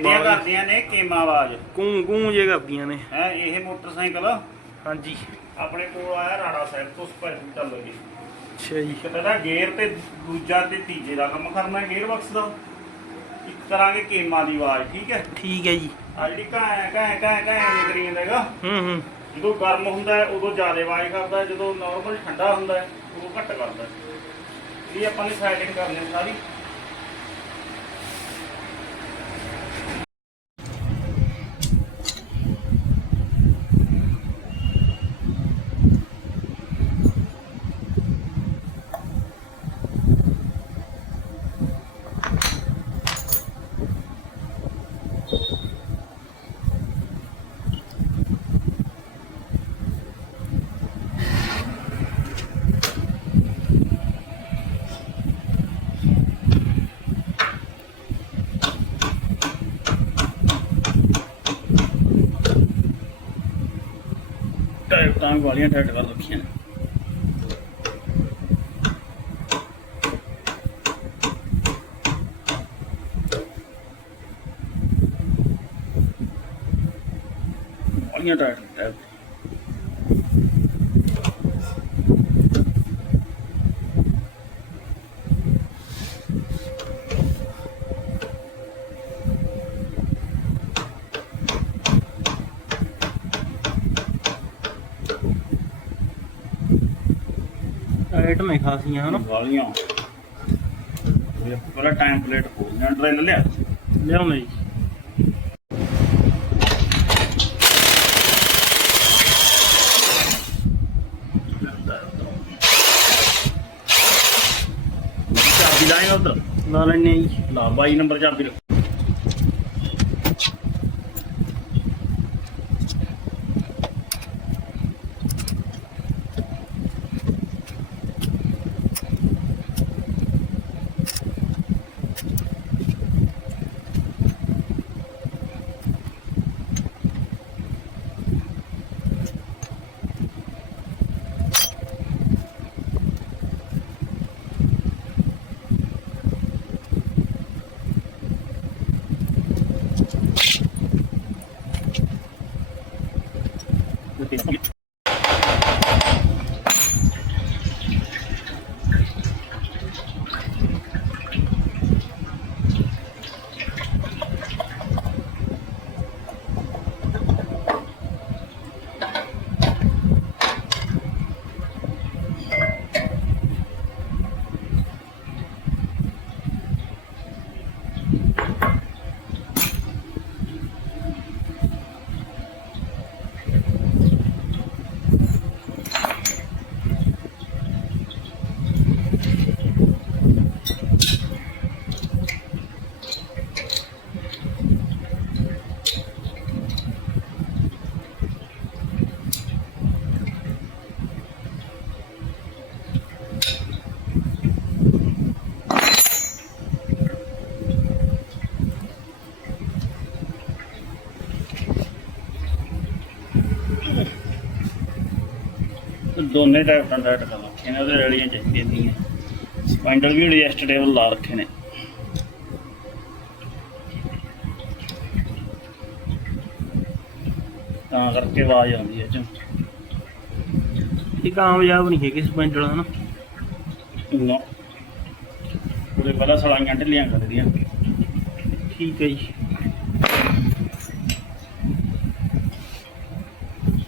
ਕਿੰਨੀਆਂ ਕਰਦੀਆਂ ਨੇ ਕੀਮਾ ਆਵਾਜ਼ ਕੂੰ ਜੇ ਕਰਦੀਆਂ ਨੇ ਹੈ। ਇਹ ਮੋਟਰਸਾਈਕਲ ਹਾਂਜੀ ਆਪਣੇ ਕੋਲ ਆਇਆ ਰਾਣਾ ਸਾਹਿਬ ਤੋਂ ਸਪੈਸ਼ਲ ਜੀ। ਅੱਛਾ ਜੀ। ਇੱਕ ਤਾਂ ਗੇਅਰ ਤੇ ਦੂਜਾ ਤੇ ਤੀਜੇ ਦਾ ਕੰਮ ਕਰਨਾ ਗੇਅਰ ਬਕਸ ਦਾ। ਇੱਕ ਕਰਾਂਗੇ ਕੀਮਾ ਦੀ ਆਵਾਜ਼। ਠੀਕ ਹੈ ਜੀ। ਆ ਜਿਹੜੀ ਘੈਂ ਘੈਂ ਘੈਂ ਘੈਂ ਨਿਕਲੀ ਜਾਂਦਾ ਹੈਗਾ, ਜਦੋਂ ਗਰਮ ਹੁੰਦਾ ਹੈ ਉਦੋਂ ਜ਼ਿਆਦਾ ਆਵਾਜ਼ ਕਰਦਾ, ਜਦੋਂ ਨਾਰਮਲ ਠੰਡਾ ਹੁੰਦਾ ਹੈ ਉਦੋਂ ਘੱਟ ਕਰਦਾ। ਇਹ ਆਪਾਂ ਨੇ ਸੈਟਿੰਗ ਕਰਨੀ ਸਾਰੀ। ਟਾਈਟਾਂ ਵਾਲੀਆਂ ਟਾਈਟ ਕਰ ਰੱਖੀਆਂ ਨੇ। ਵਾਲੀਆਂ ਟਾਈਟ ਟਾਈਟ ਮੈਂ ਖਾਸੀਆਂ ਹਨ ਵਾਲੀਆਂ। ਪਹਿਲਾਂ ਟਾਈਮ ਪਲੇਟ ਖੋਲਣਾ, ਡਰਿਲ ਲਿਆਉਂਦੇ ਜੀ। ਚਾਬੀ ਲਾਏਗਾ ਉਧਰ ਲਾ ਲੈਣੇ ਜੀ। ਲਾ 22 ਨੰਬਰ ਚਾਬੀ ਰੱਖੋ। ਦੋਨੇ ਟਾਈਪਾਂ ਟਾਈਟ ਕਰ ਰੱਖੇ ਨੇ, ਉਹਦੇ ਰੇੜੀਆਂ ਚਾਹੀਦੀਆਂ ਦੀਆਂ। ਸਪਾਈਂਡਲ ਵੀ ਐਡਜਸਟੇਬਲ ਲਾ ਰੱਖੇ ਨੇ। ਤਾਂ ਕਰਕੇ ਆਵਾਜ਼ ਆਉਂਦੀ ਹੈ ਚ। ਇਹ ਕਾਮਯਾਬ ਨਹੀਂ ਹੈਗੇ ਸਪੈਂਡਲ ਹਨਾ। ਨਾ ਉਹਦੇ ਪਹਿਲਾਂ ਸਲਾਈਆਂ ਢਿੱਲੀਆਂ ਕਰਦੀਆਂ। ਠੀਕ ਹੈ ਜੀ।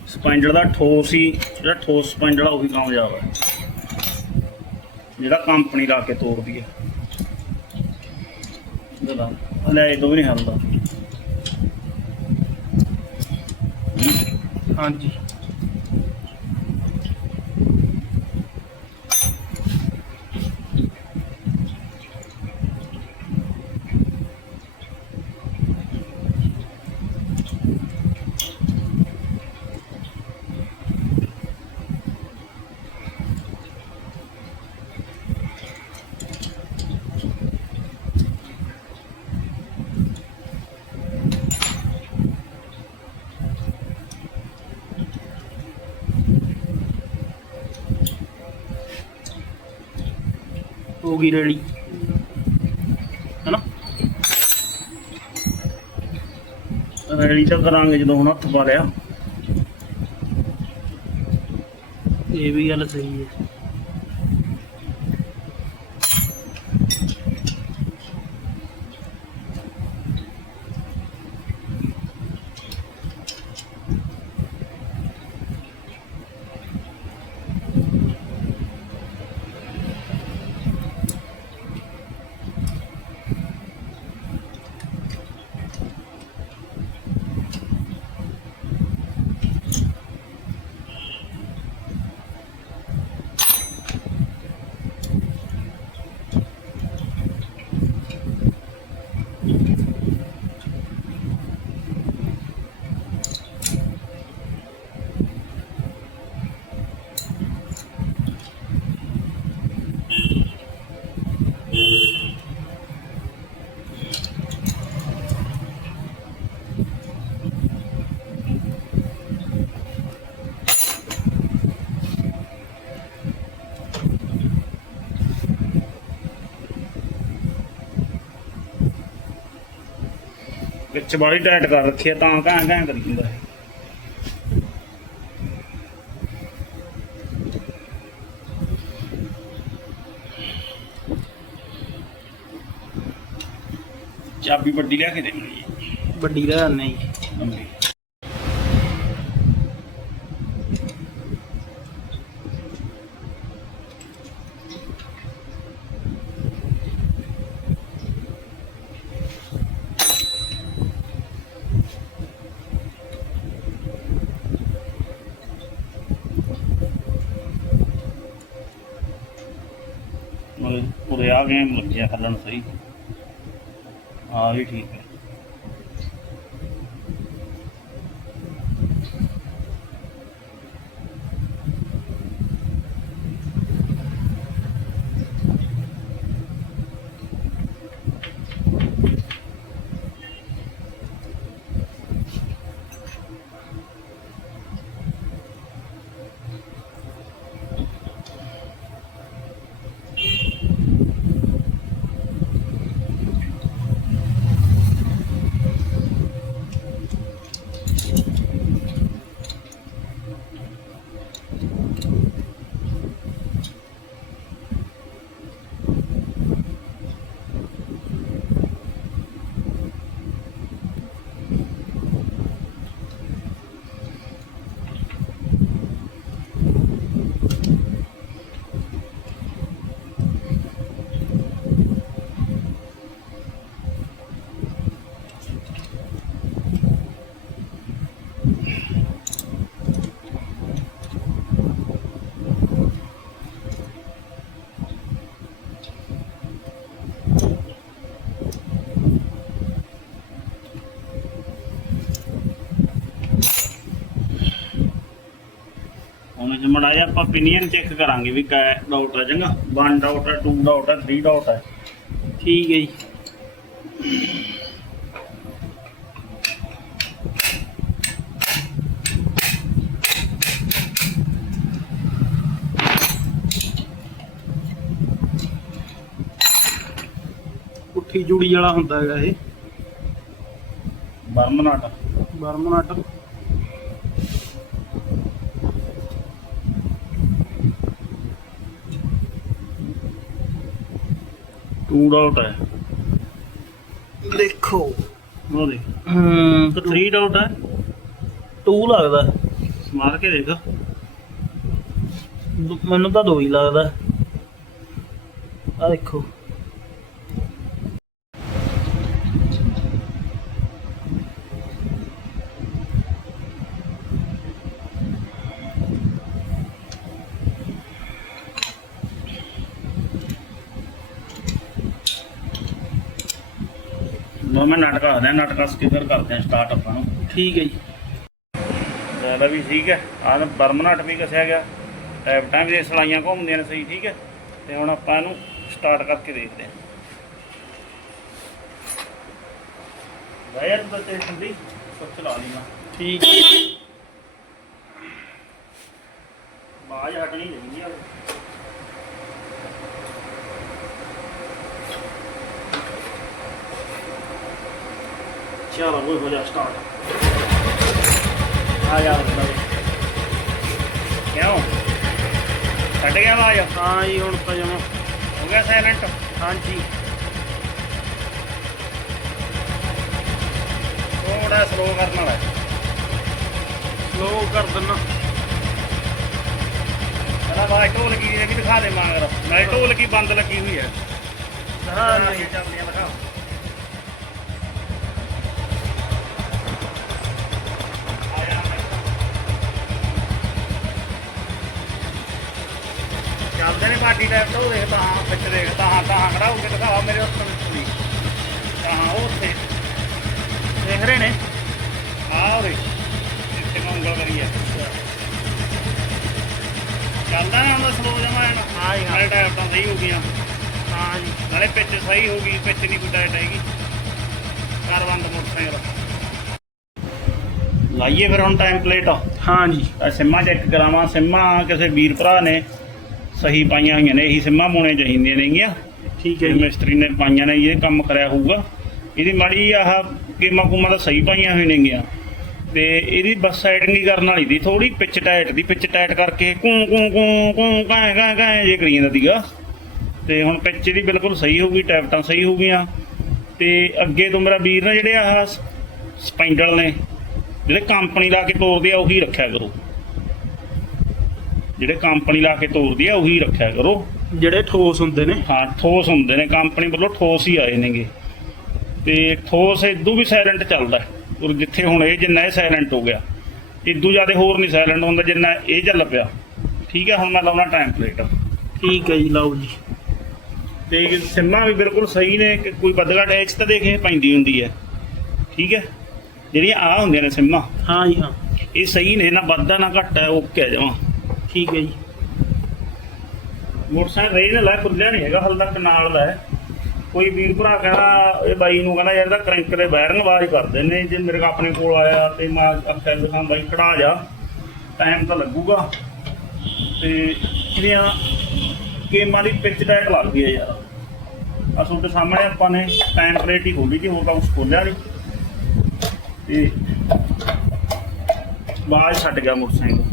ਸਪਾਈਂਡਲ ਦਾ ਠੋਸ ਹੀ, ਜਿਹੜਾ ਠੋਸ ਸਪਾਈਂਡਲ ਆ ਉਹੀ ਕਾਮਯਾਬ ਹੈ, ਜਿਹੜਾ ਕੰਪਨੀ ਲਾ ਕੇ ਤੋੜਦੀ ਹੈ। ਲੈ ਇਹ ਤੋਂ ਵੀ ਨਹੀਂ ਹੱਲਦਾ। ਹਾਂਜੀ होगी रेडी है ना। ਰੈਡੀ ਤਾਂ ਕਰਾਂਗੇ ਜਦੋਂ ਹੁਣ ਹੱਥ ਪਾ ਲਿਆ। ਇਹ ਵੀ ਗੱਲ ਸਹੀ ਹੈ। ਵਿੱਚ ਬਾਹਲੀ ਟਾਈਟ ਕਰ ਰੱਖੀ ਆ ਤਾਂ ਘੈਂ ਘੈਂ ਕਰੀ ਜਾਂਦਾ ਇਹ। ਚਾਬੀ ਵੱਡੀ ਲਿਆ ਕੇ ਦੇਣੀ ਜੀ, ਵੱਡੀ ਦਾ ਨਹੀਂ ਲੰਬੀ। पूरे आ गए लग गया हलन सही। हाँ भी ठीक है। मड़ा आप पिनियन चेक करा भी कै डाउट है चंगा 1 डाउट है 2 डाउट है 3 डाउट है। ठीक है जी। पुट्ठी जूड़ी वाला होंदा हैगा ये बर्मनट बर्मनट। टू डाउट है देखो वो देख तो 3 डाउट है 2 लगदा मार के देख मैनू तो 2 ही लगदा। आ देखो मैं नट कसदा नट कस के फिर करते हैं स्टार्ट अपन। ठीक है जी। ज़्यादा भी ठीक है आ बर्मनट भी कसिया गया टैपटा भी सलाइयाँ घूमदियां ने सही ठीक है। तो हुण आपां इहनूं स्टार्ट करके देखते हैं। वायर बच्चे ठंडी कुछ चला ली मैं ठीक है। आवाज़ हटनी चाहिए। चलो वो हो जा स्टार्ट। ਆ ਜਾ ਹੁੰਦਾ ਕਿਉਂ ਛੱਡ ਗਿਆ ਆਵਾਜ਼? ਹਾਂ ਜੀ ਹੁਣ ਤਾਂ ਜਮਾ ਹੋ ਗਿਆ ਸਾਇਲੈਂਟ? ਹਾਂਜੀ ਥੋੜਾ ਸਲੋ ਕਰਨ ਵਾਲਾ ਸਲੋ ਕਰ ਦਿੰਨਾ। ਪਹਿਲਾਂ ਆਵਾਜ਼ ਢੋਲਕੀ ਇਹ ਵੀ ਦਿਖਾ ਦੇ ਮਗਰ, ਨਾਲੇ ਢੋਲਕੀ ਬੰਦ ਲੱਗੀ ਹੋਈ ਹੈ। ਹਾਂ ਨਹੀਂ ਚੱਲਦੀਆਂ ਦਿਖਾ। ਚੱਲਦੇ ਨੇ ਪਾਰਟੀ ਟਾਈਪ ਤੋਂ ਦੇਖ ਤਾਂ ਵਿੱਚ ਦੇਖ ਤਾਂ ਖੜਾ ਹੋ ਕੇ ਦਿਖਾਵਾ ਮੇਰੇ ਉੱਤੇ ਵਿੱਚ ਤਾਂ ਉਹ ਉੱਥੇ ਦੇਖ ਰਹੇ ਨੇ। ਆ ਉਰੇ ਇੱਥੇ ਮੈਂ ਉਂਗਲ ਕਰੀ ਆ ਚੱਲਦਾ ਨਾ ਹੁੰਦਾ ਸਲੋ ਜਮਾ ਨਾ। ਹਾਂ ਜੀ ਹਾਂ। ਨਾਲੇ ਟਾਈਪ ਤਾਂ ਸਹੀ ਹੋ ਗਈਆਂ, ਹਾਂ ਜੀ ਨਾਲੇ ਪਿੱਚ ਸਹੀ ਹੋ ਗਈ, ਪਿੱਚ ਨਹੀਂ ਕੋਈ ਟਾਈਟ ਹੈਗੀ। ਕਰ ਬੰਦ ਮੋਟਰਸਾਈਕਲ ਲਾਈਏ ਫਿਰ ਹੁਣ ਟਾਈਮ ਪਲੇਟ। ਹਾਂ ਜੀ ਸਿੰਮਾਂ ਚੈੱਕ ਕਰਾਵਾਂ। ਸਿੰਮਾਂ ਕਿਸੇ ਵੀਰ ਭਰਾ ਨੇ ਸਹੀ ਪਾਈਆਂ ਹੋਈਆਂ ਨੇ, ਇਹੀ ਸਿੰਮਾਂ ਪਾਉਣੀਆਂ ਚਾਹੀਦੀਆਂ ਨੇਗੀਆਂ। ਠੀਕ ਹੈ ਇਹ ਜੀ। ਮਿਸਤਰੀ ਨੇ ਪਾਈਆਂ ਨੇ, ਇਹ ਕੰਮ ਕਰਿਆ ਹੋਊਗਾ। ਇਹਦੀ ਮਾੜੀ ਆਹ ਗੇਮਾਂ ਕੂਮਾਂ ਤਾਂ ਸਹੀ ਪਾਈਆਂ ਹੋਈਆਂ ਨੇਗੀਆਂ, ਤੇ ਇਹਦੀ ਬਸ ਸੈਟਿੰਗ ਹੀ ਕਰਨ ਵਾਲੀ ਦੀ ਥੋੜੀ ਪਿੱਚ ਟਾਈਟ ਦੀ। ਪਿੱਚ ਟਾਈਟ ਕਰਕੇ ਕੂੰ ਕੂੰ ਕੂੰ ਕੂੰ ਕਾਂ ਕਾਂ ਕਾਂ ਜੇ ਕਰੀ ਜਾਂਦਾ ਸੀਗਾ। ਤੇ ਹੁਣ ਪਿੱਚ ਇਹਦੀ ਬਿਲਕੁਲ ਸਹੀ ਹੋ ਗਈ, ਟੈਪਟਾਂ ਸਹੀ ਹੋ ਗਈਆਂ। ਤੇ ਅੱਗੇ ਤੋਂ ਮੇਰਾ ਵੀਰ ਨੇ ਜਿਹੜੇ ਆਹ ਸਪੈਂਡਲ ਨੇ ਜਿਹੜੇ ਕੰਪਨੀ ਲਾ ਕੇ ਤੋਰਦੇ ਆ ਉਹੀ ਰੱਖਿਆ ਕਰੋ। ਜਿਹੜੇ ਕੰਪਨੀ ਲਾ ਕੇ ਤੋਰਦੀ ਆ ਉਹੀ ਰੱਖਿਆ ਕਰੋ। ਜਿਹੜੇ ਠੋਸ ਹੁੰਦੇ ਨੇ। ਹਾਂ ਠੋਸ ਹੁੰਦੇ ਨੇ, ਕੰਪਨੀ ਵੱਲੋਂ ਠੋਸ ਹੀ ਆਏ ਨੇਗੇ। ਤੇ ਠੋਸ ਇਦੋਂ ਵੀ ਸਾਇਲੈਂਟ ਚੱਲਦਾ ਔਰ ਜਿੱਥੇ ਹੁਣ ਇਹ ਜਿੰਨਾ ਇਹ ਸਾਇਲੈਂਟ ਹੋ ਗਿਆ, ਇਦੋਂ ਜ਼ਿਆਦਾ ਹੋਰ ਨਹੀਂ ਸਾਇਲੈਂਟ ਹੁੰਦਾ ਜਿੰਨਾ ਇਹ ਚੱਲ ਪਿਆ। ਠੀਕ ਹੈ, ਹੁਣ ਮੈਂ ਲਾਉਣਾ ਟਾਈਮ ਪਲੇਟ। ਠੀਕ ਹੈ ਜੀ, ਲਓ ਜੀ। ਤੇ ਸਿੰਮਾਂ ਵੀ ਬਿਲਕੁਲ ਸਹੀ ਨੇ, ਕੋਈ ਬਦਲਾ ਟੈਚ ਤਾਂ ਦੇਖੇ ਪੈਂਦੀ ਹੁੰਦੀ ਹੈ। ਠੀਕ ਹੈ, ਜਿਹੜੀਆਂ ਆਹ ਹੁੰਦੀਆਂ ਨੇ ਸਿੰਮਾਂ ਹਾਂ ਜੀ ਹਾਂ। ਇਹ ਸਹੀ ਨੇ, ਨਾ ਵੱਧਦਾ ਨਾ ਘੱਟ ਹੈ, ਓਕੇ ਜਮਾਂ। ਠੀਕ ਹੈ ਜੀ। ਮੋਟਰਸਾਈਕਲ ਰੇਂਜ ਨਾਲ ਖੁੱਲਿਆ ਨਹੀਂ ਹੈਗਾ ਹਾਲੇ ਤੱਕ, ਨਾਲ ਦਾ ਹੈ। ਕੋਈ ਵੀਰ ਭਰਾ ਕਹਿੰਦਾ ਇਹ ਬਾਈ ਨੂੰ ਕਹਿੰਦਾ ਯਾਰ ਇਹਦਾ ਕਰੰਕ ਦੇ ਬੈਰਿੰਗ ਆਵਾਜ਼ ਕਰਦੇ ਨੇ। ਜੇ ਮੇਰੇ ਆਪਣੇ ਕੋਲ ਆਇਆ ਤੇ ਮੈਂ ਆਖਿਆ ਦਿਖਾਂ ਬਾਈ ਖੜਾ ਜਾ, ਟਾਈਮ ਤਾਂ ਲੱਗੂਗਾ। ਤੇ ਇਹਦੀਆਂ ਗੇਮਾਂ ਦੀ ਪਿੱਚ ਟਾਈਟ ਲੱਗਦੀ ਹੈ ਯਾਰ। ਆ ਤੁਹਾਡੇ ਸਾਹਮਣੇ ਆਪਾਂ ਨੇ ਟਾਈਮ ਪਲੇਟ ਹੀ ਖੋਲੀ ਸੀ, ਹੋਰ ਤਾਂ ਕੁਛ ਖੋਲਿਆ ਨਹੀਂ। ਤੇ ਆਵਾਜ਼ ਛੱਡ ਗਿਆ ਮੋਟਰਸਾਈਕਲ।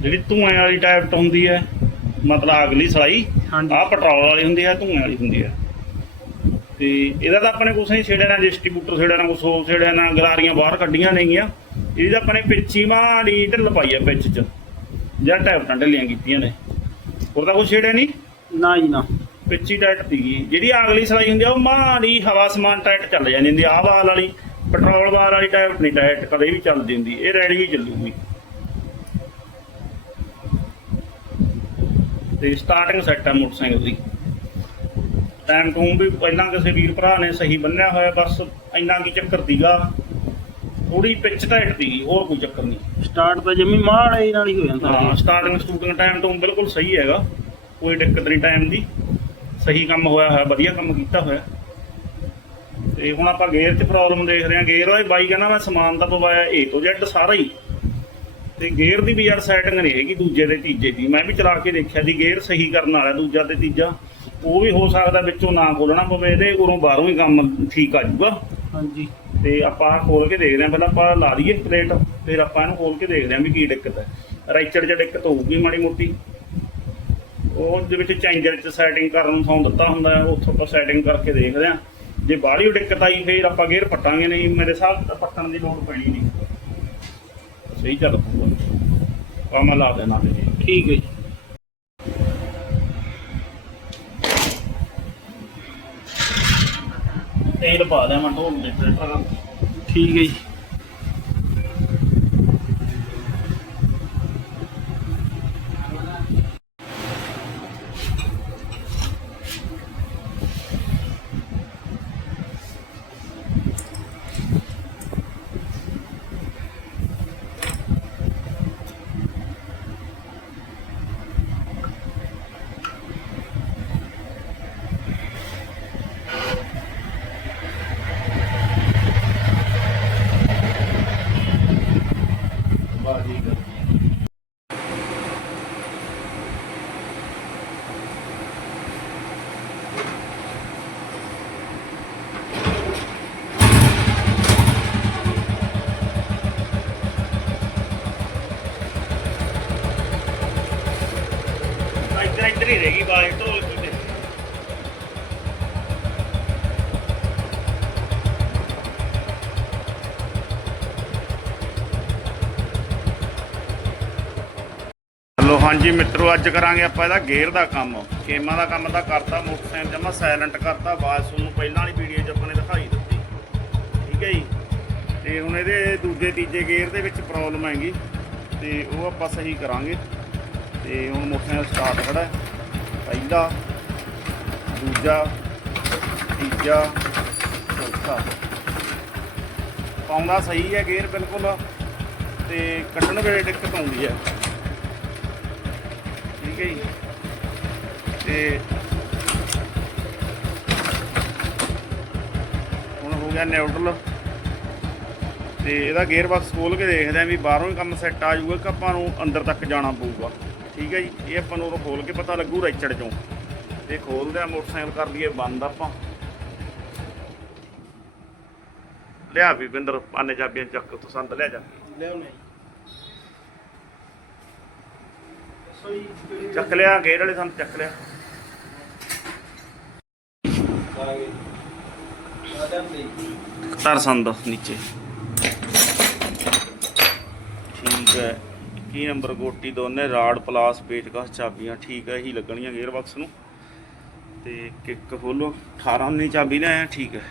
ਜਿਹੜੀ ਧੂਏ ਵਾਲੀ ਟਾਈਪ ਹੁੰਦੀ ਹੈ, ਮਤਲਬ ਅਗਲੀ ਸਲਾਈ ਹਾਂਜੀ। ਆਹ ਪੈਟਰੋਲ ਵਾਲੀ ਹੁੰਦੀ ਹੈ, ਧੂਏ ਵਾਲੀ ਹੁੰਦੀ ਹੈ। ਤੇ ਇਹਦਾ ਤਾਂ ਆਪਣੇ ਕੁਛ ਨਹੀਂ ਛੇੜਿਆ, ਨਾ ਡਿਸਟ੍ਰੀਬਿਊਟਰ ਛੇੜਿਆ, ਨਾ ਕੁਛ ਹੋਰ ਛੇੜਿਆ, ਨਾ ਗਰਾਰੀਆਂ ਬਾਹਰ ਕੱਢੀਆਂ ਨੇਗੀਆਂ। ਇਹਦੀ ਤਾਂ ਆਪਣੇ ਪਿੱਛੀ ਮਾੜੀ ਢਿੱਲ ਪਾਈ ਆ ਪਿੱਚ 'ਚ, ਜਾਂ ਟਾਈਪਾਂ ਢਿੱਲੀਆਂ ਕੀਤੀਆਂ ਨੇ। ਹੋਰ ਤਾਂ ਕੁਛ ਛੇੜਿਆ ਨਹੀਂ, ਨਾ ਜੀ ਨਾ। ਪਿੱਛੀ ਟਾਈਟ ਸੀਗੀ। ਜਿਹੜੀ ਅਗਲੀ ਸਲਾਈ ਹੁੰਦੀ ਆ ਉਹ ਮਾੜੀ ਹਵਾ ਸਮਾਨ ਟਾਈਟ ਚੱਲ ਜਾਂਦੀ ਹੁੰਦੀ। ਆਹ ਵਾਲ ਵਾਲੀ ਪੈਟਰੋਲ ਵਾਲ ਵਾਲੀ ਟਾਈਪ ਨਹੀਂ ਟਾਈਟ ਕਦੇ ਵੀ ਚੱਲਦੀ ਹੁੰਦੀ, ਇਹ ਰੈਡੀ ਹੀ ਚੱਲੂਗੀ। ਤੇ ਸਟਾਰਟਿੰਗ ਸੈੱਟ ਆ ਮੋਟਰਸਾਈਕਲ ਦੀ। ਟਾਈਮ ਟੂਮ ਵੀ ਪਹਿਲਾਂ ਕਿਸੇ ਵੀਰ ਭਰਾ ਨੇ ਸਹੀ ਬੰਨਿਆ ਹੋਇਆ, ਬਸ ਇੰਨਾ ਕੀ ਚੱਕਰ ਸੀਗਾ, ਥੋੜੀ ਪਿੱਚ ਟਾਈਟ ਸੀਗੀ, ਹੋਰ ਕੋਈ ਚੱਕਰ ਨਹੀਂ। ਸਟਾਰਟ ਤਾਂ ਜਮੀ ਮਾੜੇ ਨਾਲ ਹੀ ਹੋ ਜਾਂਦਾ। ਹਾਂ ਸਟਾਰਟਿੰਗ ਸਟੂਡਿੰਗ ਟਾਈਮ ਟੂਮ ਬਿਲਕੁਲ ਸਹੀ ਹੈਗਾ, ਕੋਈ ਦਿੱਕਤ ਨਹੀਂ ਟਾਈਮ ਦੀ। ਸਹੀ ਕੰਮ ਹੋਇਆ ਹੋਇਆ, ਵਧੀਆ ਕੰਮ ਕੀਤਾ ਹੋਇਆ। ਤੇ ਹੁਣ ਆਪਾਂ ਗੇਅਰ 'ਚ ਪ੍ਰੋਬਲਮ ਦੇਖ ਰਹੇ ਹਾਂ। ਗੇਅਰ ਵਾਲੇ ਬਾਈ ਕਹਿੰਦਾ ਮੈਂ ਸਮਾਨ ਤਾਂ ਪਵਾਇਆ A ਤੋਂ Z ਸਾਰਾ ਹੀ, ਤੇ ਗੇਅਰ ਦੀ ਵੀ ਯਾਰ ਸੈਟਿੰਗ ਨਹੀਂ ਹੈਗੀ ਦੂਜੇ ਤੇ ਤੀਜੇ ਦੀ। ਮੈਂ ਵੀ ਚਲਾ ਕੇ ਦੇਖਿਆ ਸੀ, ਗੇਅਰ ਸਹੀ ਕਰਨ ਵਾਲਾ ਦੂਜਾ ਤੇ ਤੀਜਾ। ਉਹ ਵੀ ਹੋ ਸਕਦਾ ਵਿੱਚੋਂ ਨਾ ਖੋਲਣਾ ਪਵੇ, ਇਹਦੇ ਉਰੋਂ ਬਾਹਰੋਂ ਹੀ ਕੰਮ ਠੀਕ ਆ ਜਾਊਗਾ। ਹਾਂਜੀ। ਤੇ ਆਪਾਂ ਖੋਲ ਕੇ ਦੇਖਦੇ ਹਾਂ, ਪਹਿਲਾਂ ਆਪਾਂ ਲਾ ਲਈਏ ਪਲੇਟ, ਫਿਰ ਆਪਾਂ ਇਹਨੂੰ ਖੋਲ ਕੇ ਦੇਖਦੇ ਹਾਂ ਵੀ ਕੀ ਦਿੱਕਤ ਹੈ। ਰਾਈਚਰ 'ਚ ਦਿੱਕਤ ਹੋਊਗੀ ਮਾੜੀ ਮੋਟੀ, ਉਹਦੇ ਵਿੱਚ ਚੇਂਜਰ 'ਚ ਸੈਟਿੰਗ ਕਰਨ ਨੂੰ ਸੌਂ ਦਿੱਤਾ ਹੁੰਦਾ ਹੈ, ਉੱਥੋਂ ਆਪਾਂ ਸੈਟਿੰਗ ਕਰਕੇ ਦੇਖਦੇ ਹਾਂ। ਜੇ ਬਾਹਲੀ ਦਿੱਕਤ ਆਈ ਫੇਰ ਆਪਾਂ ਗੇਅਰ ਪੱਟਾਂਗੇ, ਨਹੀਂ ਮੇਰੇ ਹਿਸਾਬ ਨਾਲ ਪੱਟਣ ਦੀ ਲੋੜ ਪੈਣੀ ਨਹੀਂ, ਸਹੀ ਚੱਲ ਪਊਗਾ ਕੰਮ ਲਾ ਦੇਣਾ ਤੇ। ਠੀਕ ਹੈ ਜੀ। ਤੇਲ ਪਾ ਦਿਆਂ ਮੈਂ ਢੋਲ ਦੇ ਟਰੈਕਟਰ। ਠੀਕ ਹੈ ਜੀ। ਇੱਧਰ ਹੀ ਰਹਿ ਗਈ ਬਾਜ ਢੋਲ ਕੀ ਤੇ। ਹਲੋ ਹਾਂਜੀ ਮਿੱਤਰੋ, ਅੱਜ ਕਰਾਂਗੇ ਆਪਾਂ ਇਹਦਾ ਗੇਅਰ ਦਾ ਕੰਮ। ਕੇਮਾਂ ਦਾ ਕੰਮ ਤਾਂ ਕਰਤਾ, ਮੋਟਰਸਾਈਕਲ ਜਮਾ ਸਾਇਲੈਂਟ ਕਰਤਾ, ਆਵਾਜ਼ ਤੁਹਾਨੂੰ ਪਹਿਲਾਂ ਵਾਲੀ ਵੀਡੀਓ 'ਚ ਆਪਾਂ ਨੇ ਦਿਖਾਈ ਦਿੱਤੀ, ਠੀਕ ਹੈ ਜੀ। ਤੇ ਹੁਣ ਇਹਦੇ ਦੂਜੇ ਤੀਜੇ ਗੇਅਰ ਦੇ ਵਿੱਚ ਪ੍ਰੋਬਲਮ ਹੈਗੀ ਤੇ ਉਹ ਆਪਾਂ ਸਹੀ ਕਰਾਂਗੇ। ਤੇ ਹੁਣ ਮੋਟਰਸਾਈਕਲ ਸਟਾਰਟ ਖੜਾ ਹੈ, ਪਹਿਲਾ, ਦੂਜਾ, ਤੀਜਾ, ਚੌਥਾ। ਪਾਉਂਦਾ ਸਹੀ ਹੈ ਗੇਅਰ ਬਿਲਕੁਲ, ਤੇ ਕੱਢਣ ਵੇਲੇ ਦਿੱਕਤ ਆਉਂਦੀ ਹੈ, ਠੀਕ ਹੈ ਜੀ। ਤੇ ਹੁਣ ਹੋ ਗਿਆ ਨਿਊਟਰਲ, ਤੇ ਇਹਦਾ ਗੇਅਰ ਬਾਕਸ ਖੋਲ ਕੇ ਦੇਖਦੇ ਆਂ ਵੀ ਬਾਹਰੋਂ ਹੀ ਕੰਮ ਸੈੱਟ ਆ ਜਾਊਗਾ ਕਿ ਆਪਾਂ ਨੂੰ ਅੰਦਰ ਤੱਕ ਜਾਣਾ ਪਊਗਾ, ਠੀਕ ਹੈ ਜੀ। ਇਹ ਆਪਾਂ ਨੂੰ ਉਦੋਂ ਖੋਲ ਕੇ ਪਤਾ ਲੱਗੂ ਰੈਚੜ ਚੋਂ। ਤੇ ਖੋਲਦੇ ਆ ਮੋਟਰਸਾਈਕਲ, ਕਰ ਲਈਏ ਬੰਦ ਆਪਾਂ। ਲਿਆ ਵੀ ਬਿੰਦਰ ਪਾਨੇ ਚਾਬੀਆਂ ਚੱਕ ਤੋਂ ਸੰਦ ਲਿਆ ਜਾ ਚੱਕ ਲਿਆ, ਗੇਅਰ ਵਾਲੇ ਸੰਦ ਚੱਕ ਲਿਆ। ਤਰ ਸੰਦ ਨੀਚੇ, ਠੀਕ ਹੈ। 21 ਨੰਬਰ ਗੋਟੀ, ਦੋਨੇ ਰਾਡ ਪਲਾਸ ਪੇਚਕਸ ਚਾਬੀਆਂ, ਠੀਕ ਹੈ। ਇਹੀ ਲੱਗਣੀਆਂ ਗੇਅਰ ਬਾਕਸ ਨੂੰ। ਤੇ ਕਿੱਕ ਖੋਲੋ, 18 19 ਚਾਬੀ ਲੈ ਆਇਆ, ਠੀਕ ਹੈ।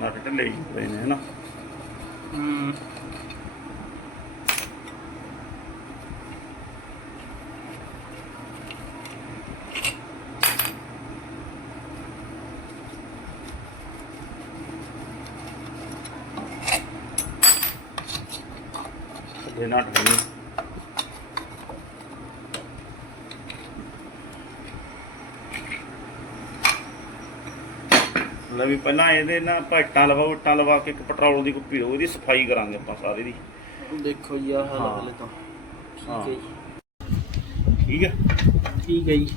ਨਟ ਢਿੱਲੇ ਹੀ ਪਏ ਨੇ ਹਨਾ। ਇਹ ਨਟ ਨਹੀਂ ਲੈ ਵੀ ਪਹਿਲਾਂ ਇਹਦੇ ਨਾ ਆਪਾਂ ਇੱਟਾਂ ਲਵਾ ਕੇ ਇੱਕ ਪੈਟਰੋਲ ਦੀ ਕੁੱਪੀ ਹੋ, ਇਹਦੀ ਸਫਾਈ ਕਰਾਂਗੇ ਆਪਾਂ ਸਾਰੇ ਦੀ। ਦੇਖੋ ਜੀ ਆਹ ਹਾਲ ਹਲੇ ਤਾਂ ਠੀਕ ਹੈ ਜੀ, ਠੀਕ ਹੈ ਜੀ।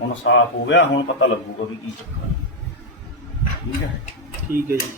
ਹੁਣ ਸਾਫ਼ ਹੋ ਗਿਆ, ਹੁਣ ਪਤਾ ਲੱਗੂਗਾ ਵੀ ਕੀ ਚੱਕਰ ਹੈ, ਠੀਕ ਹੈ। ਠੀਕ ਹੈ ਜੀ।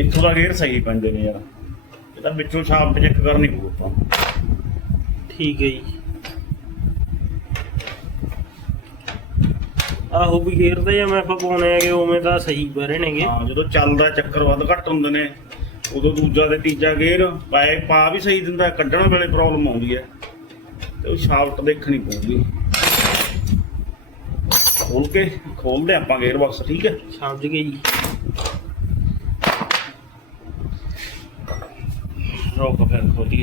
ਇੱਥੋਂ ਦਾ ਗੇਅਰ ਸਹੀ ਪੈਂਦੇ ਨੇ ਯਾਰ, ਇਹ ਤਾਂ ਵਿੱਚੋਂ ਸ਼ਾਫਟ ਚੈੱਕ ਕਰਨੀ ਪਊ ਆਪਾਂ। ਠੀਕ ਹੈ ਜੀ। ਆਹੋ ਵੀ ਗੇਅਰ ਤਾਂ ਜਿਵੇਂ ਆਪਾਂ ਪਾਉਣੇ ਹੈਗੇ ਉਵੇਂ ਤਾਂ ਸਹੀ ਬਰੇ ਨੇਗੇ। ਹਾਂ, ਜਦੋਂ ਚੱਲਦਾ ਚੱਕਰ ਵੱਧ ਘੱਟ ਹੁੰਦੇ ਨੇ ਉਦੋਂ ਦੂਜਾ ਤੇ ਤੀਜਾ ਗੇਅਰ ਪਾ ਵੀ ਸਹੀ ਦਿੰਦਾ, ਕੱਢਣ ਵੇਲੇ ਪ੍ਰੋਬਲਮ ਆਉਂਦੀ ਹੈ ਤੇ ਉਹ ਸ਼ਾਫਟ ਦੇਖਣੀ ਪਊਗੀ। ਖੋਲਦੇ ਆਪਾਂ ਗੇਅਰ ਬਾਕਸ, ਠੀਕ ਹੈ। ਸਮਝ ਗਏ ਜੀ। ਰੋਕ ਫਿਰ ਖੋਲੀ।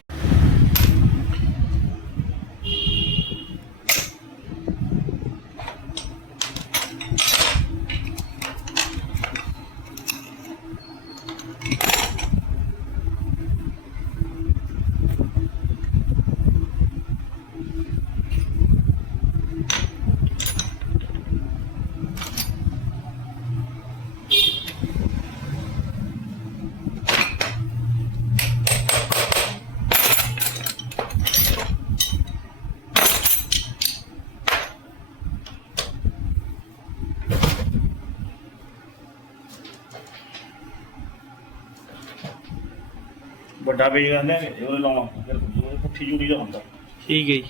ਵੱਡਾ ਪੇਜ ਕਹਿੰਦੇ ਨੇ ਉਹਨੇ ਲਾਉਣਾ, ਫਿਰ ਪੁੱਠੀ ਜੂੜੀ ਦਾ ਹੁੰਦਾ। ਠੀਕ ਹੈ ਜੀ।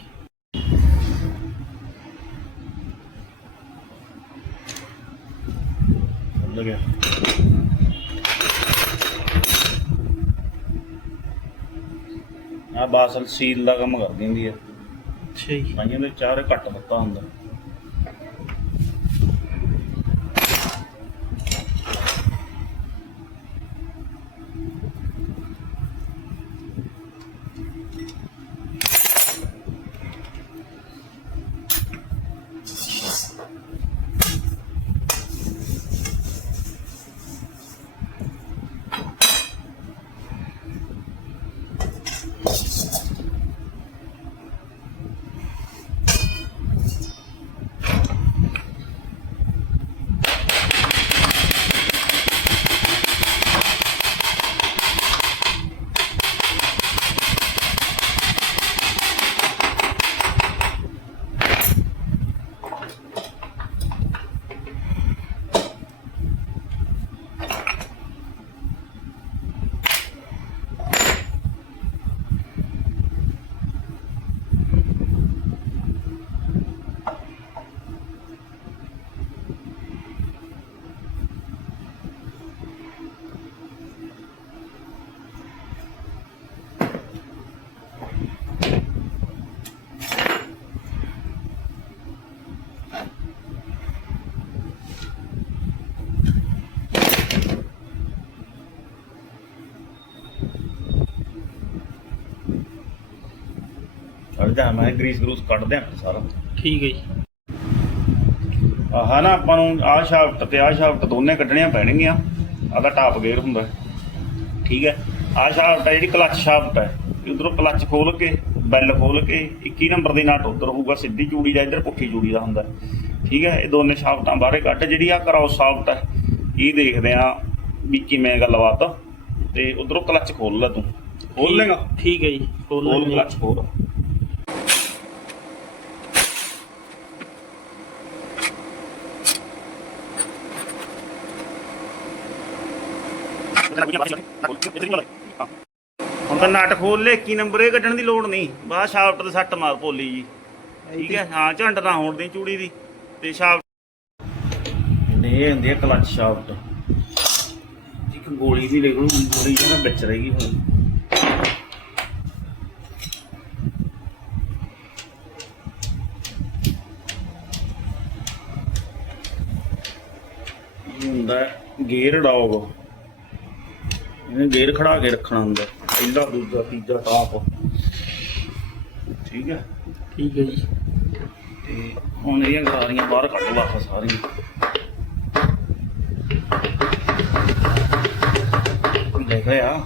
ਲੱਗਿਆ ਆ ਬਾਸਲ ਸੀਲ ਦਾ ਕੰਮ ਕਰ ਦਿੰਦੀ ਹੈ। ਅੱਛਾ ਜੀ। ਪਾਈਆਂ ਦੇ ਚਾਰੇ ਘੱਟ ਦਿੱਤਾ ਹੁੰਦਾ। ਖੜ ਜਾ, ਮੈਂ ਗਰੀਸ ਗਰੂਸ ਕੱਢ ਦਿਆਂ ਸਾਰਾ। ਠੀਕ ਹੈ ਜੀ। ਆਹ ਨਾ ਆਪਾਂ ਨੂੰ ਆਹ ਸ਼ਾਫਟ ਤੇ ਆਹ ਸ਼ਾਫਟ ਦੋਨੇ ਕੱਢਣੀਆਂ ਪੈਣਗੀਆਂ। ਆਹਦਾ ਟਾਪ ਗੇਅਰ ਹੁੰਦਾ, ਠੀਕ ਹੈ। ਆਹ ਸ਼ਾਫਟ ਹੈ ਜਿਹੜੀ ਕਲੱਚ ਸ਼ਾਫਟ ਹੈ, ਉਧਰੋਂ ਕਲੱਚ ਖੋਲ ਕੇ ਬੈਲ ਖੋਲ ਕੇ 21 ਨੰਬਰ ਦੀ ਨਟ ਉੱਧਰ ਹੋਊਗਾ ਸਿੱਧੀ ਚੂੜੀ ਦਾ, ਇੱਧਰ ਪੁੱਠੀ ਚੂੜੀ ਦਾ ਹੁੰਦਾ, ਠੀਕ ਹੈ। ਇਹ ਦੋਨੇ ਸ਼ਾਫਟਾਂ ਬਾਹਰੇ ਕੱਢ। ਜਿਹੜੀ ਆਹ ਕ੍ਰਾਸ ਸ਼ਾਫਟ ਹੈ ਇਹ ਦੇਖਦੇ ਆ ਵੀ ਕਿਵੇਂ ਗੱਲਬਾਤ। ਤੇ ਉਧਰੋਂ ਕਲੱਚ ਖੋਲ ਲੈ, ਤੂੰ ਖੋਲ ਲੇਗਾ? ਠੀਕ ਹੈ ਜੀ, ਖੋਲ ਕਲੱਚ ਖੋਲ। ਹੁਣ ਤਾਂ ਨਟ ਖੋਲ ਲੈ, 21 ਨੰਬਰ ਇਹ ਕੱਢਣ ਦੀ ਲੋੜ ਨਹੀਂ। ਬਾਹਰ ਸ਼ਾਫਟ ਤੇ ਸੱਟ ਮਾਰ ਭੋਲੀ ਜੀ, ਠੀਕ ਹੈ। ਹਾਂ, ਝੰਡ ਨਾ ਹੋਣ ਦੀ ਚੂੜੀ ਦੀ। ਤੇ ਸ਼ਾਫਟ ਇਹ ਹੁੰਦੀ ਹੈ ਕਲੱਚ ਸ਼ਾਫਟ। ਇੱਕ ਗੋਲੀ ਵੀ ਨਿਕਲੂ, ਗੋਲੀ ਜਿਹੜਾ ਵਿੱਚ ਰਹੇਗੀ ਹੁਣ। ਇਹ ਹੁੰਦਾ ਗੇਅਰ ਡੌਗ, ਇਹਨੇ ਗੇਅਰ ਖੜਾ ਕੇ ਰੱਖਣਾ ਹੁੰਦਾ, ਪਹਿਲਾ ਦੂਜਾ ਤੀਜਾ ਟਾਪ, ਠੀਕ ਹੈ। ਠੀਕ ਹੈ ਜੀ। ਤੇ ਹੁਣ ਇਹਦੀਆਂ ਗਰਾਰੀਆਂ ਬਾਹਰ ਕੱਢ ਲਾ ਸਾਰੀਆਂ। ਦੇਖਿਆ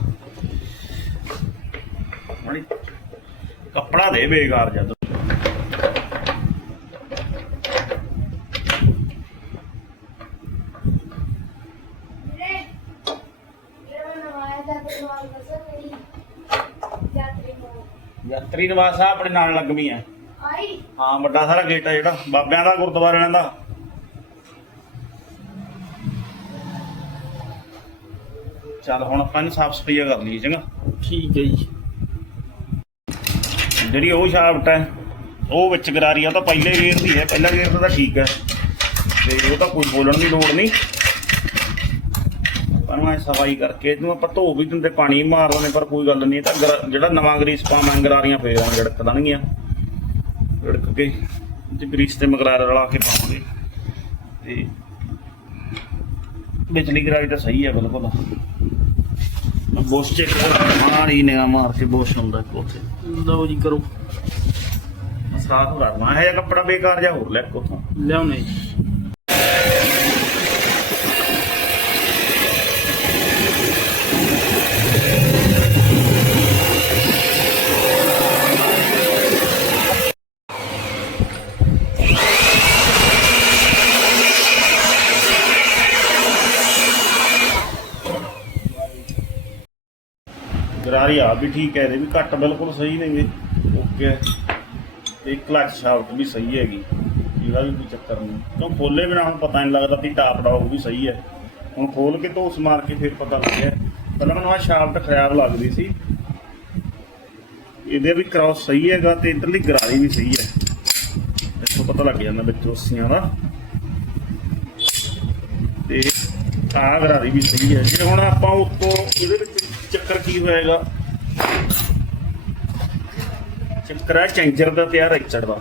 ਕੱਪੜਾ ਦੇ ਬੇਕਾਰ ਜਦ ਯਾਤਰੀ ਨਿਵਾਸ ਆ ਆਪਣੇ ਨਾਲ ਲੱਗਵੀਂ ਆ। ਹਾਂ, ਵੱਡਾ ਸਾਰਾ ਗੇਟ ਆ ਜਿਹੜਾ ਬਾਬਿਆਂ ਦਾ ਗੁਰਦੁਆਰਿਆਂ ਦਾ। ਚੱਲ ਹੁਣ ਆਪਾਂ ਇਹਨੂੰ ਸਾਫ ਸਫਾਈ ਕਰ ਲਈਏ, ਚੰਗਾ। ਠੀਕ ਹੈ ਜੀ। ਜਿਹੜੀ ਉਹ ਸ਼ਾਫਟ ਹੈ ਉਹ ਵਿੱਚ ਗਰਾਰੀ ਆ, ਤਾਂ ਪਹਿਲੇ ਗੇਅਰ ਦੀ ਹੈ। ਪਹਿਲਾ ਗੇਅਰ ਤਾਂ ਠੀਕ ਹੈ, ਤੇ ਉਹ ਤਾਂ ਕੋਈ ਬੋਲਣ ਦੀ ਲੋੜ ਨਹੀਂ। ਆਪਾਂ ਨੂੰ ਸਫਾਈ ਕਰਕੇ ਇਹਨੂੰ ਆਪਾਂ ਧੋ ਵੀ ਦਿੰਦੇ, ਪਾਣੀ ਮਾਰ ਲੈਂਦੇ, ਪਰ ਕੋਈ ਗੱਲ ਨਹੀਂ। ਤਾਂ ਜਿਹੜਾ ਨਵਾਂ ਗਰੀਸ ਪਾਵਾਂ ਗਰਾਰੀਆਂ ਫੇਰ ਗੜਕ ਦੇਣਗੀਆਂ, ਗੜਕ ਕੇ ਗਰੀਸ ਤੇ ਮਗਰਾਰ ਰਲਾ ਕੇ ਪਾਵਾਂਗੇ। ਤੇ ਵਿਚਲੀ ਗਰਾਰੀ ਤਾਂ ਸਹੀ ਹੈ ਬਿਲਕੁਲ। ਬੋਸ਼ ਚੈੱਕ ਮਾਰੀ ਨਿਗਾਹ ਮਾਰ ਕੇ, ਬੋਸ਼ ਹੁੰਦਾ ਇੱਕ ਉੱਥੇ। ਲਓ ਜੀ, ਕਰੋ ਸਾਫ ਕਰਨਾ। ਇਹ ਜਿਹਾ ਕੱਪੜਾ ਬੇਕਾਰ ਜਿਹਾ ਹੋਰ ਲੈ ਕੇ ਉੱਥੋਂ ਲਿਆਉਣੇ ਜੀ। ਗਰਾਰੀ ਆ ਵੀ ਠੀਕ ਹੈ, ਇਹਦੇ ਵੀ ਘੱਟ ਬਿਲਕੁਲ ਸਹੀ ਨੇਗੇ, ਓਕੇ। ਤੇ ਕਲੱਚ ਸ਼ਾਫਟ ਵੀ ਸਹੀ ਹੈਗੀ, ਇਹਦਾ ਵੀ ਕੋਈ ਚੱਕਰ ਨਹੀਂ। ਕਿਉਂ ਖੋਲੇ ਬਿਨਾਂ ਹੁਣ ਪਤਾ ਨਹੀਂ ਲੱਗਦਾ ਵੀ ਟਾਪ ਡਾਊਗ ਵੀ ਸਹੀ ਹੈ। ਹੁਣ ਖੋਲ ਕੇ ਧੋਸ ਮਾਰ ਕੇ ਫਿਰ ਪਤਾ ਲੱਗਿਆ। ਪਹਿਲਾਂ ਮੈਨੂੰ ਆਹ ਸ਼ਾਫਟ ਖਰਾਬ ਲੱਗਦੀ ਸੀ, ਇਹਦੇ ਵੀ ਕ੍ਰਾਸ ਸਹੀ ਹੈਗਾ ਤੇ ਇੱਧਰਲੀ ਗਰਾਰੀ ਵੀ ਸਹੀ ਹੈ। ਇੱਥੋਂ ਪਤਾ ਲੱਗ ਜਾਂਦਾ ਵਿੱਚ ਉਸੀਆਂ ਦਾ। ਤੇ ਆਹ ਗਰਾਰੀ ਵੀ ਸਹੀ ਹੈ। ਜੇ ਹੁਣ ਆਪਾਂ ਉੱਤੋਂ ਇਹਦੇ ਵਿੱਚ ਚੱਕਰ ਕੀ ਹੋਏਗਾ, ਚੱਕਰ ਹੈ ਚੇਂਜਰ ਦਾ ਤੇ ਆ ਰੈਕਚਰ ਦਾ।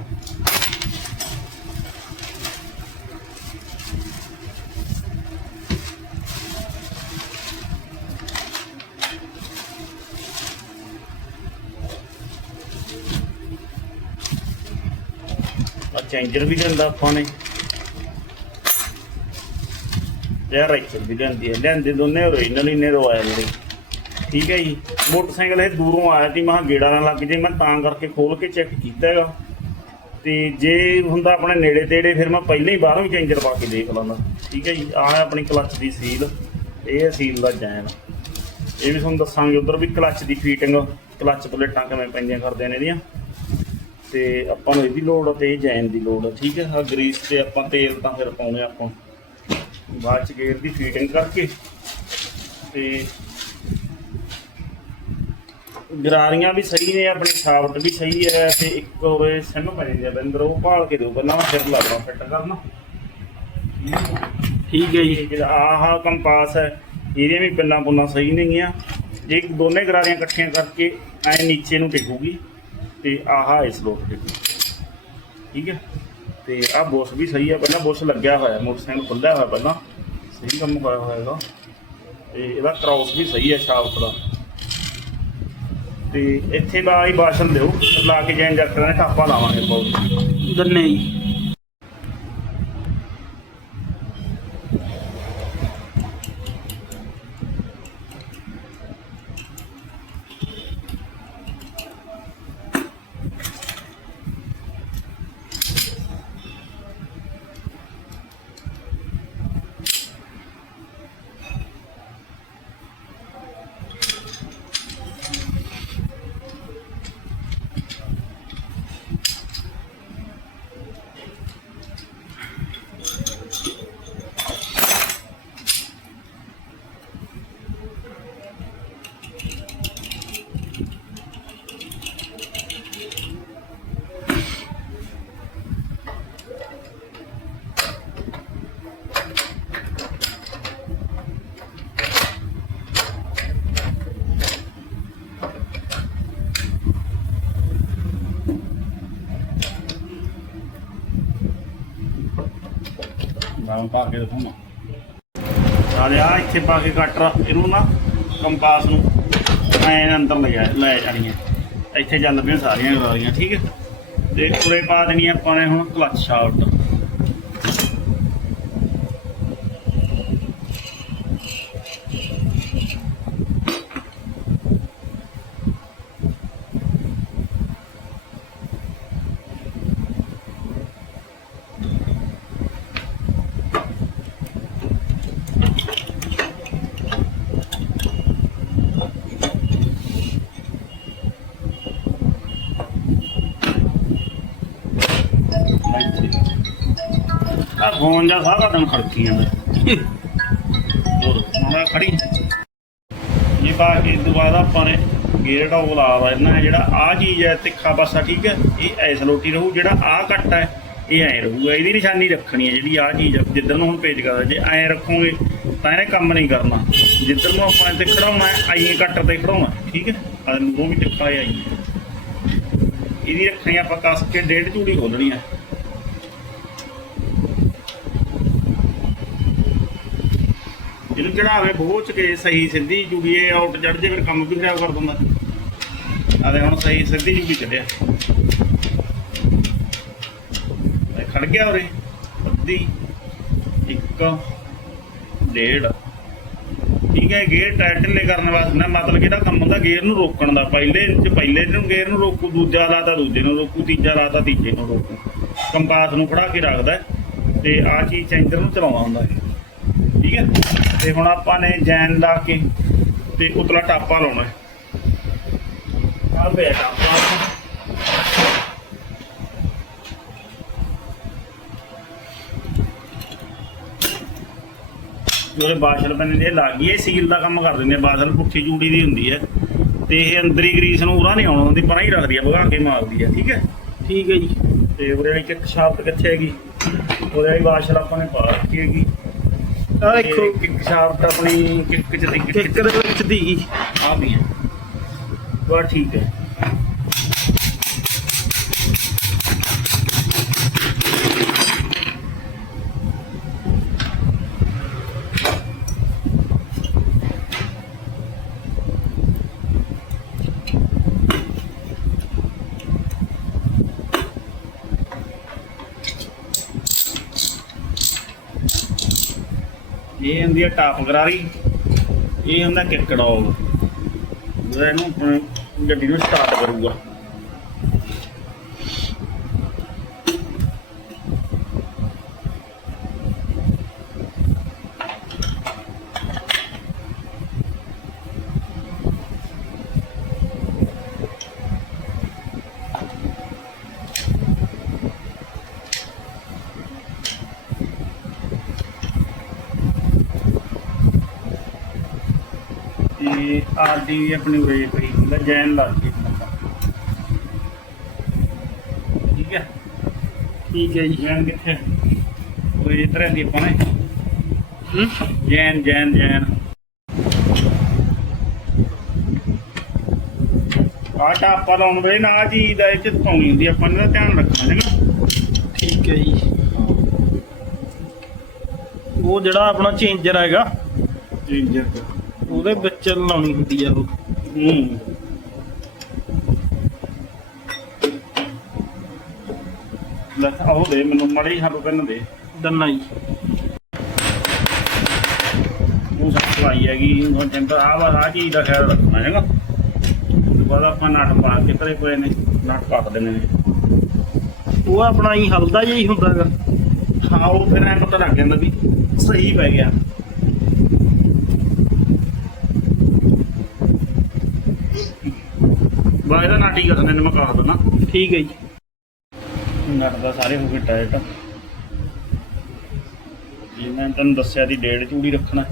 ਚੇਂਜਰ ਵੀ ਦਿੰਦਾ ਆਪਾਂ ਨੇ, ਯਾਰ ਰੈਕਚਰ ਵੀ ਲਿਆਂਦੀ ਹੈ। ਲਿਆਂਦੇ ਦੋਨੇ ਓਰੀਜਨਲ ਹੀ ਨੇ ਰਵਾਇਆ ਮੇਰੇ, ਠੀਕ ਹੈ ਜੀ। ਮੋਟਰਸਾਈਕਲ ਇਹ ਦੂਰੋਂ ਆਇਆ ਸੀ, ਮੈਂ ਗੇੜਾ ਨਾ ਲੱਗ ਜੇ, ਮੈਂ ਤਾਂ ਕਰਕੇ ਖੋਲ ਕੇ ਚੈੱਕ ਕੀਤਾ ਹੈਗਾ। ਤੇ ਜੇ ਹੁੰਦਾ ਆਪਣੇ ਨੇੜੇ ਤੇੜੇ ਫਿਰ ਮੈਂ ਪਹਿਲਾਂ ਹੀ ਬਾਹਰੋਂ ਹੀ ਚੇਂਜਰ ਪਾ ਕੇ ਦੇਖ ਲੈਂਦਾ, ਠੀਕ ਹੈ ਜੀ। ਆਹ ਹੈ ਆਪਣੀ ਕਲੱਚ ਦੀ ਸੀਲ, ਇਹ ਹੈ ਸੀਲ ਦਾ ਜੈਨ। ਇਹ ਵੀ ਤੁਹਾਨੂੰ ਦੱਸਾਂਗੇ ਉੱਧਰ ਵੀ ਕਲੱਚ ਦੀ ਫੀਟਿੰਗ, ਕਲੱਚ ਪਲੇਟਾਂ ਕਿਵੇਂ ਪੈਂਦੀਆਂ ਕਰਦੇ ਨੇ ਇਹਦੀਆਂ। ਤੇ ਆਪਾਂ ਨੂੰ ਇਹਦੀ ਲੋੜ ਤੇ ਇਹ ਜੈਨ ਦੀ ਲੋੜ, ਠੀਕ ਹੈ। ਆਹ ਗਰੀਸ ਤੇ ਆਪਾਂ ਤੇਲ ਤਾਂ ਫਿਰ ਪਾਉਣੇ ਆਪਾਂ ਬਾਅਦ ਚ ਗੇਅਰ ਦੀ ਫੀਟਿੰਗ ਕਰਕੇ। ਤੇ ਗਰਾਰੀਆਂ ਵੀ ਸਹੀ ਨੇ, ਆਪਣੀ ਸ਼ਾਫਟ ਵੀ ਸਹੀ ਹੈ। ਤੇ ਇੱਕ ਹੋਵੇ ਸਿਮ ਪੈ ਜਾਂਦੀ ਆ ਬੰਦਰ, ਉਹ ਭਾਲ ਕੇ ਦਿਓ ਪਹਿਲਾਂ, ਫਿਰ ਲੱਗਦਾ ਫਿੱਟ ਕਰਨਾ, ਠੀਕ ਹੈ ਜੀ। ਜਿਹੜਾ ਆਹ ਕੰਪਾਸ ਹੈ ਇਹਦੀਆਂ ਵੀ ਪਿੰਨਾਂ ਪੁੰਨਾਂ ਸਹੀ ਨਹੀਂ ਆ। ਜੇ ਦੋਨੇ ਗਰਾਰੀਆਂ ਇਕੱਠੀਆਂ ਕਰਕੇ ਐ ਨੀਚੇ ਨੂੰ ਟਿਕੂਗੀ ਤੇ ਆਹ ਇਸ ਲੋਟ ਟਿਕੂ, ਠੀਕ ਹੈ। ਤੇ ਆਹ ਬੁਸ਼ ਵੀ ਸਹੀ ਹੈ, ਪਹਿਲਾਂ ਬੁਸ਼ ਲੱਗਿਆ ਹੋਇਆ, ਮੋਟਰਸਾਈਕਲ ਖੁੱਲ੍ਹਿਆ ਹੋਇਆ ਪਹਿਲਾਂ, ਸਹੀ ਕੰਮ ਹੋਇਆ ਹੋਏਗਾ। ਤੇ ਇਹਦਾ ਕ੍ਰਾਸ ਵੀ ਸਹੀ ਹੈ ਸ਼ਾਫਟ ਦਾ। ਤੇ ਇੱਥੇ ਦਾ ਹੀ ਬਾਸ਼ਨ ਦਿਓ, ਲਾ ਕੇ ਜੈਨ ਜੱਟ ਨੇ ਟਾਪਾ ਲਾਵਾਂਗੇ ਬਹੁਤ ਦੰਨੇ ਜੀ। ਨਾਮ ਪਾ ਕੇ ਦਿਖਾਉਣਾ ਆ ਇੱਥੇ ਪਾ ਕੇ ਕੱਟਰ ਇਹਨੂੰ ਨਾ ਕੰਪਾਸ ਨੂੰ ਐਨ ਅੰਦਰ ਲੈ ਜਾਣੀਆਂ ਇੱਥੇ ਚੱਲ ਪਈਆਂ ਸਾਰੀਆਂ ਗਰਾਰੀਆਂ ਠੀਕ ਹੈ। ਤੇ ਉਰੇ ਪਾ ਦੇਣੀ ਆਪਾਂ ਨੇ ਹੁਣ ਕਲੱਚ ਸ਼ਾਫਟ ਆ ਫੋਨ ਜਾਂ ਸਾਰਾ ਦਿਨ ਖੜਕੀ ਜਾਂਦਾ ਹੋਰ ਮੈਂ ਖੜੀ ਇਹ ਪਾ ਕੇ ਇਸ ਤੋਂ ਬਾਅਦ ਆਪਾਂ ਨੇ ਗੇਅਰ ਟੌਪ ਲਾ ਦੇਣਾ ਜਿਹੜਾ ਆ ਚੀਜ਼ ਹੈ ਤਿੱਖਾ ਪਾਸਾ ਠੀਕ ਹੈ ਇਹ ਐਸ ਲੋਟੀ ਰਹੂ ਜਿਹੜਾ ਆ ਕੱਟ ਹੈ ਇਹ ਐਂ ਰਹੂਗਾ ਇਹਦੀ ਨਿਸ਼ਾਨੀ ਰੱਖਣੀ ਹੈ ਜਿਹੜੀ ਆ ਚੀਜ਼ ਜਿੱਧਰ ਨੂੰ ਹੁਣ ਪੇਜ ਕਰਦਾ ਜੇ ਐਂ ਰੱਖੋਗੇ ਤਾਂ ਇਹਨੇ ਕੰਮ ਨਹੀਂ ਕਰਨਾ ਜਿੱਧਰ ਨੂੰ ਆਪਾਂ ਇੱਥੇ ਖੜਾਉਣਾ ਆਈਏ ਕੱਟਰ ਤੇ ਖੜਾਉਣਾ ਠੀਕ ਹੈ ਉਹ ਵੀ ਤਿੱਖਾ ਆਈ ਇਹਦੀ ਰੱਖਣੀ ਆਪਾਂ ਕੱਸ ਕੇ 1.5 ਝੂੜੀ ਖੋਲਣੀ ਹੈ। ਇਹਨੂੰ ਚੜਾਵੇ ਬੋਚ ਕੇ ਸਹੀ ਸਿੱਧੀ ਜੁੜੀ ਇਹ ਆਊਟ ਚੜ ਜੇ ਫਿਰ ਕੰਮ ਵੀ ਖਰਾਬ ਕਰ ਦਿੰਦਾ ਆਦੇ ਹੁਣ ਸਹੀ ਸਿੱਧੀ ਜੁੜੀ ਚੜਿਆ ਖੜ ਗਿਆ ਉਰੇ ਅੱਧੀ 1.5 ਠੀਕ ਹੈ। ਗੇਅਰ ਟਾਇਰ ਢਿੱਲੇ ਕਰਨ ਵਾਸਤੇ ਨਾ ਮਤਲਬ ਇਹਦਾ ਕੰਮ ਹੁੰਦਾ ਗੇਅਰ ਨੂੰ ਰੋਕਣ ਦਾ ਪਹਿਲੇ ਨੂੰ ਗੇਅਰ ਨੂੰ ਰੋਕੂ ਦੂਜਾ ਲਾਤਾ ਦੂਜੇ ਨੂੰ ਰੋਕੂ ਤੀਜਾ ਲਾਤਾ ਤੀਜੇ ਨੂੰ ਰੋਕੂ ਕੰਪਾਸ ਨੂੰ ਖੜਾ ਕੇ ਰੱਖਦਾ ਤੇ ਆਹ ਚੀਜ਼ ਚੇਂਜਰ ਨੂੰ ਚਲਾਉਣਾ ਹੁੰਦਾ ਠੀਕ ਹੈ। ਤੇ ਹੁਣ ਆਪਾਂ ਨੇ ਜੈਨ ਲਾ ਕੇ ਤੇ ਉਤਲਾ ਟਾਪਾ ਲਾਉਣਾ ਆ ਪਿਆ ਟਾਪਾ ਜਿਹੜੇ ਬਾਸ਼ਲ ਪੈਨੇ ਦੇ ਲੱਗ ਗਈ ਇਹ ਸੀਲ ਦਾ ਕੰਮ ਕਰ ਦਿੰਦੇ ਬਾਸ਼ਲ ਪੁੱਠੀ ਚੂੜੀ ਦੀ ਹੁੰਦੀ ਹੈ ਤੇ ਇਹ ਅੰਦਰੀ ਗਰੀਸ ਨੂੰ ਉਰਾ ਨਹੀਂ ਆਉਣਾ ਹੁੰਦੀ ਪਰਾਂ ਹੀ ਰੱਖਦੀ ਆ ਭਗਾ ਕੇ ਮਾਰਦੀ ਆ ਠੀਕ ਹੈ ਜੀ। ਤੇ ਉਹਦੇ ਵਾਲੀ ਕਿੱਕ ਸ਼ਾਫਟ ਕਿੱਥੇ ਹੈਗੀ ਉਹਦੇ ਵਾਲੀ ਬਾਸ਼ਲ ਆਪਾਂ ਨੇ ਪਾ ਰੱਖੀ ਹੈਗੀ ਆ ਦੇਖੋ ਕਿੱਕ ਸ਼ਾਫਟ ਆਪਣੀ ਕਿੱਕ ਚ ਕਿੱਕ ਦੇ ਵਿੱਚ ਦੀ ਆ ਵੀ ਹੈ ਬਸ ਠੀਕ ਹੈ। ਇਹ ਹੁੰਦੀ ਹੈ ਟਾਪ ਗਰਾਰੀ ਇਹ ਹੁੰਦਾ ਕਿੱਕ ਡੌਗ ਜਿਹੜਾ ਇਹਨੂੰ ਗੱਡੀ ਨੂੰ ਸਟਾਰਟ ਕਰੂਗਾ ਤੇ ਆਰਡੀ ਵੀ ਆਪਣੀ ਉਰੇ ਪਈ ਹੁੰਦਾ ਜੈਨ ਲੱਗ ਗਈ ਠੀਕ ਹੈ ਜੀ। ਜੈਨ ਕਿੱਥੇ ਉਹ ਇਧਰ ਆਂਦੀ ਆਪਾਂ ਨੇ ਜੈਨ ਆ ਟਾਪਾ ਲਾਉਣ ਵੇਲੇ ਨਾ ਚੀਜ਼ ਦਾ ਇਹ ਚ ਧੌਣੀ ਹੁੰਦੀ ਆਪਾਂ ਨੇ ਧਿਆਨ ਰੱਖਣਾ ਹੈ ਠੀਕ ਹੈ ਜੀ। ਉਹ ਜਿਹੜਾ ਆਪਣਾ ਚੇਂਜਰ ਹੈਗਾ ਚੇਂਜਰ ਉਹਦੇ ਵਿੱਚ ਲਾਉਣੀ ਹੁੰਦੀ ਆ ਉਹ ਲੈ ਆਹ ਦੇ ਮੈਨੂੰ ਮਾੜੀ ਸਾਨੂੰ ਪੈਨ ਦੇ ਦੰਨਾ ਜੀ ਉਹ ਸਪਲਾਈ ਹੈਗੀ ਹੁਣ ਟੈਂਪਰ ਆ ਚੀਜ਼ ਦਾ ਖਿਆਲ ਰੱਖਣਾ ਹੈਗਾ। ਉਸ ਤੋਂ ਬਾਅਦ ਆਪਾਂ ਨਟ ਪਾ ਕੇ ਧਰੇ ਪਏ ਨੇ, ਨਟ ਕੱਟ ਦੇਣੇ ਨੇ। ਉਹ ਆਪਣਾ ਹੀ ਹਲਦਾ ਜਿਹਾ ਹੀ ਹੁੰਦਾ ਗਾ। ਹਾਂ ਉਹ ਫਿਰ ਐਂ ਪਤਾ ਲੱਗ ਜਾਂਦਾ ਵੀ ਸਹੀ ਪੈ ਗਿਆ। ਬਾਈ ਦਾ ਨਾਟੀ ਕਰਨੇ ਨੇ ਮੈਂ ਕਹਾ ਦਣਾ। ਠੀਕ ਹੈ ਜੀ। ਨਟ ਦਾ ਸਾਰੇ ਹੋ ਗਏ ਟਾਇਟ। ਜੀ ਮੈਂ ਤੈਨੂੰ ਦੱਸਿਆ ਦੀ ਡੇਢ ਚੂੜੀ ਰੱਖਣਾ,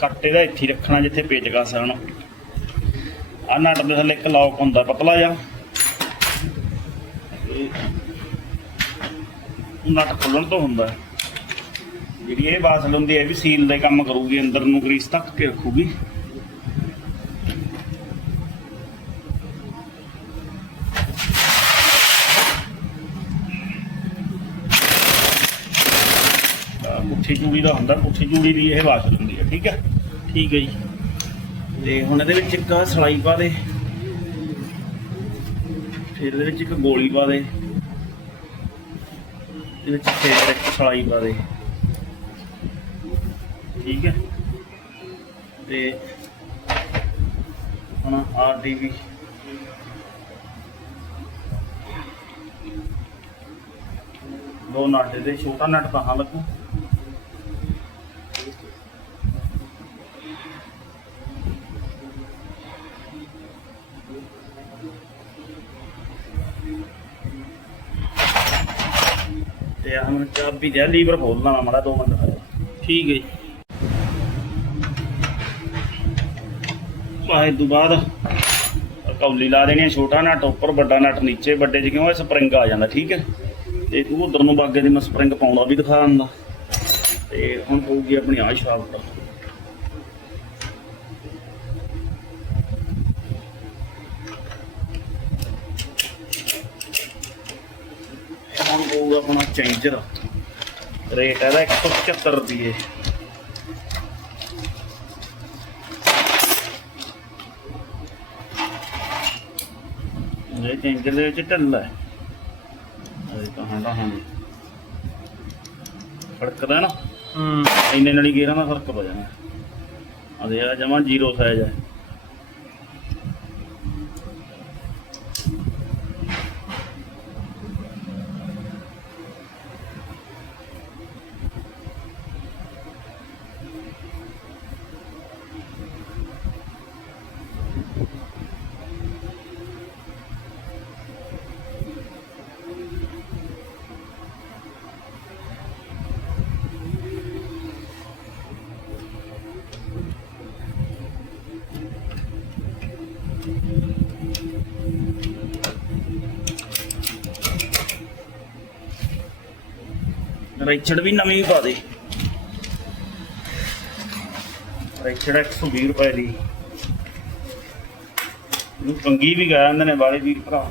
ਕੱਟੇ ਦਾ ਇੱਥੇ ਰੱਖਣਾ ਜਿੱਥੇ ਪੇਚਕਸ ਆਣ। ਆਹ ਨਟ ਦੇ ਥੱਲੇ ਇੱਕ ਲੌਕ ਹੁੰਦਾ ਪਤਲਾ ਜਿਹਾ, ਨਟ ਖੁੱਲਣ ਤੋਂ ਹੁੰਦਾ। ਜਿਹੜੀ ਇਹ ਬਾਸਲ ਹੁੰਦੀ ਹੈ ਇਹ ਵੀ ਸੀਲ ਦਾ ਕੰਮ ਕਰੂਗੀ, ਅੰਦਰ ਨੂੰ ਗਰੀਸ ਤੱਕ ਕੇ ਰੱਖੂਗੀ। ਪੁੱਠੀ ਚੂੜੀ ਦਾ ਹੁੰਦਾ, ਪੁੱਠੀ ਚੂੜੀ ਦੀ ਇਹ ਬਾਸਲ ਹੁੰਦੀ ਹੈ। ਠੀਕ ਹੈ ਠੀਕ ਹੈ ਜੀ। ਤੇ ਹੁਣ ਇਹਦੇ ਵਿੱਚ ਇੱਕ ਸਲਾਈ ਪਾ ਦੇ, ਫਿਰ ਇਹਦੇ ਵਿੱਚ ਇੱਕ ਗੋਲੀ ਪਾ ਦੇ, ਇਹਦੇ ਵਿੱਚ ਫਿਰ ਇੱਕ ਸਲਾਈ ਪਾ ਦੇ। ਠੀਕ ਹੈ ਤੇ ਹੁਣ RDB ਦੋ ਨਟ ਦੇ, ਛੋਟਾ ਨਟ ਕਹਾਂ ਲੱਗੂ। ਤੇ ਹੁਣ ਚਾਬੀ ਦੇ ਲੀਵਰ ਖੋਲਣਾ ਮਾੜਾ 2 ਮਿੰਟ। ਠੀਕ ਹੈ ਜੀ। ਇਸ ਤੋਂ ਬਾਅਦ ਕੌਲੀ ਲਾ ਦੇਣੀ, ਛੋਟਾ ਨਟ ਉੱਪਰ ਵੱਡਾ ਨਟ ਨੀਚੇ। ਵੱਡੇ 'ਚ ਕਿਉਂ ਇਹ ਸਪਰਿੰਗ ਆ ਜਾਂਦਾ। ਠੀਕ ਹੈ ਤੇ ਤੂੰ ਉਧਰ ਨੂੰ ਬਾਗੇ ਦੀ ਮੈਂ ਸਪਰਿੰਗ ਪਾਉਂਦਾ ਵੀ ਦਿਖਾ ਦਿੰਦਾ। ਤੇ ਹੁਣ ਹੋਊਗੀ ਆਪਣੀ ਆਹ ਸ਼ਾਫਟ। ਹੁਣ ਹੋਊਗਾ ਆਪਣਾ ਚੇਂਜਰ। ਰੇਟ ਇਹਦਾ 175 ਰੁਪਏ। ਇਹ ਚੇਂਜਰ ਦੇ ਵਿੱਚ ਢਿੱਲਾ ਹੈ, ਕਹਾਂ ਫੜਕਦਾ ਨਾ ਇੰਨੇ ਨਾਲ ਹੀ ਗੇਰਾਂ ਦਾ ਫਰਕ ਪੈ ਜਾਣਾ। ਅਦੇ ਆ ਜਮਾਂ 0 ਸਾਈਜ਼ ਹੈ। ਰੈਚੜ ਵੀ ਨਵੀਂ ਪਾ ਦੇ। ਰੈਚੜ 120 ਰੁਪਏ ਦੀ। ਇਹਨੂੰ ਪੰਗੀ ਵੀ ਗਾ ਜਾਂਦੇ ਨੇ ਵਾਲੇ ਵੀਰ ਭਰਾ।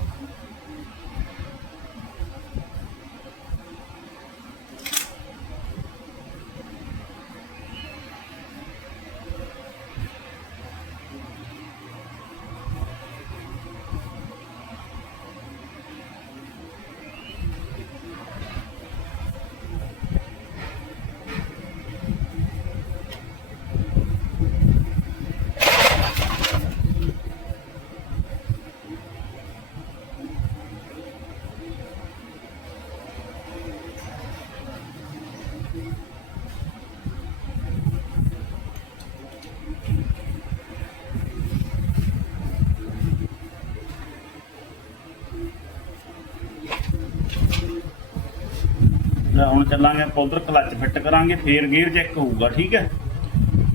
ਹੁਣ ਚੱਲਾਂਗੇ ਆਪਾਂ ਉਧਰ ਕਲੱਚ ਫਿੱਟ ਕਰਾਂਗੇ, ਫੇਰ ਗੇਅਰ ਚੈੱਕ ਹੋਊਗਾ। ਠੀਕ ਹੈ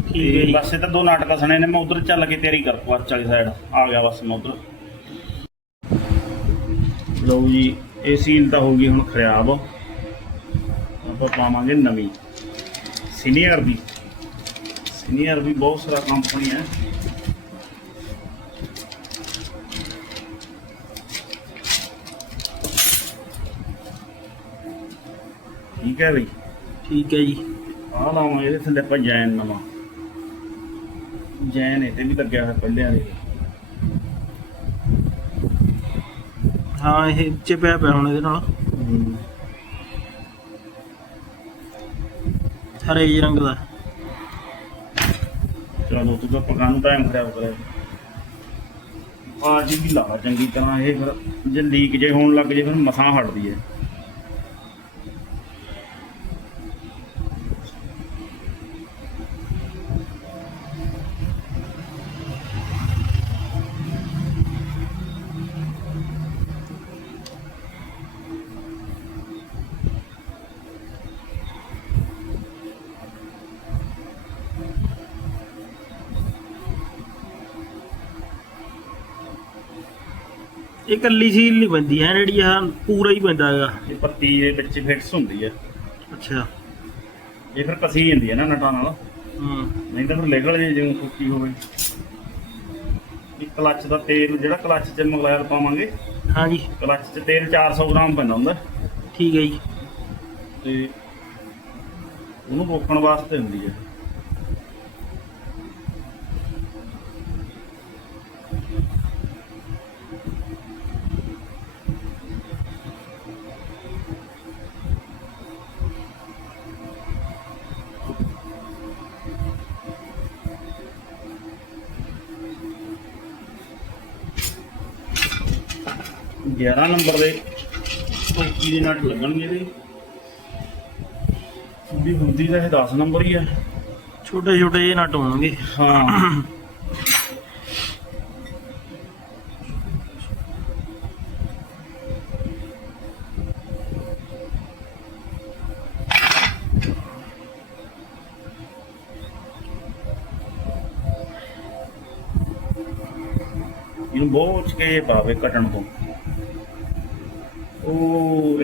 ਠੀਕ ਹੈ ਜੀ। ਬਸ ਇਹ ਤਾਂ 2 ਨਟ ਕਸਣੇ ਨੇ। ਮੈਂ ਉਧਰ ਚੱਲ ਕੇ ਤਿਆਰੀ ਕਰ ਕਲੱਚ ਵਾਲੀ ਸਾਈਡ ਆ ਗਿਆ। ਬਸ ਮੈਂ ਉਧਰ। ਲਓ ਜੀ ਇਹ ਸੀਲ ਤਾਂ ਹੋ ਗਈ ਹੁਣ ਖਰਾਬ। ਆਪਾਂ ਪਾਵਾਂਗੇ ਨਵੀਂ ਸੀਨੀਅਰ ਦੀ। ਸੀਨੀਅਰ ਵੀ ਬਹੁਤ ਸਾਰਾ ਕੰਪਨੀ ਹੈ। ਠੀਕ ਹੈ ਬਈ। ਠੀਕ ਹੈ ਜੀ। ਆਹ ਲਾਵਾਂ ਇਹਦੇ ਥੱਲੇ ਆਪਾਂ ਜੈਨ ਨਵਾਂ। ਜੈਨ ਇਹ ਤੇ ਵੀ ਲੱਗਿਆ ਹੋਇਆ ਪਹਿਲਿਆਂ ਦੇ। ਹਾਂ ਇਹ ਚਿਪਿਆ ਪਿਆ ਹੁਣ ਇਹਦੇ ਨਾਲ ਹਰੇ ਜਿਹੇ ਰੰਗ ਦਾ। ਚਲੋ ਤੂੰ ਤਾਂ ਪਕਾਉਣ ਨੂੰ ਟਾਈਮ ਖਰਾਬ ਕਰਿਆ ਆ ਜੀ ਵੀ ਲਾ ਚੰਗੀ ਤਰ੍ਹਾਂ ਇਹ ਫਿਰ ਜੇ ਲੀਕ ਜੇ ਹੋਣ ਲੱਗ ਜੇ ਫਿਰ ਮਸਾਂ ਹਟਦੀ ਹੈ। ਇਹ ਕੱਲੀ ਸੀਲ ਨਹੀਂ ਪੈਂਦੀ ਹੈ ਜਿਹੜੀ ਆ ਪੂਰਾ ਹੀ ਪੈਂਦਾ ਹੈਗਾ। ਇਹ ਪੱਤੀ ਦੇ ਵਿੱਚ ਫਿਕਸ ਹੁੰਦੀ ਹੈ। ਅੱਛਾ ਇਹ ਫਿਰ ਕਸੀ ਜਾਂਦੀ ਹੈ ਨਾ ਨਟਾਂ ਨਾਲ। ਨਹੀਂ ਤਾਂ ਫਿਰ ਨਿਕਲ ਜੇ ਜਿਵੇਂ ਕੁੱਤੀ ਹੋਵੇ। ਇਹ ਕਲੱਚ ਦਾ ਤੇਲ ਜਿਹੜਾ ਕਲੱਚ 'ਚ ਮਗਲੈਲ ਪਾਵਾਂਗੇ। ਹਾਂਜੀ ਕਲੱਚ 'ਚ ਤੇਲ 400 ਗ੍ਰਾਮ ਪੈਂਦਾ ਹੁੰਦਾ। ਠੀਕ ਹੈ ਜੀ। ਤੇ ਉਹਨੂੰ ਰੋਕਣ ਵਾਸਤੇ ਹੁੰਦੀ ਹੈ। 11 ਨੰਬਰ ਦੇ ਟੋਕੀ ਦੇ ਨਟ ਲੱਗਣਗੇ ਇਹਦੇ। ਵੀ ਹੁੰਦੀ ਤਾਂ ਇਹ 10 ਨੰਬਰ ਹੀ ਹੈ। ਛੋਟੇ ਛੋਟੇ ਜਿਹੇ ਨਟ ਹੋਣਗੇ। ਹਾਂ ਇਹਨੂੰ ਬਹੁਤ ਕੇ ਪਾਵੇ ਕੱਟਣ ਤੋਂ। ਉਹ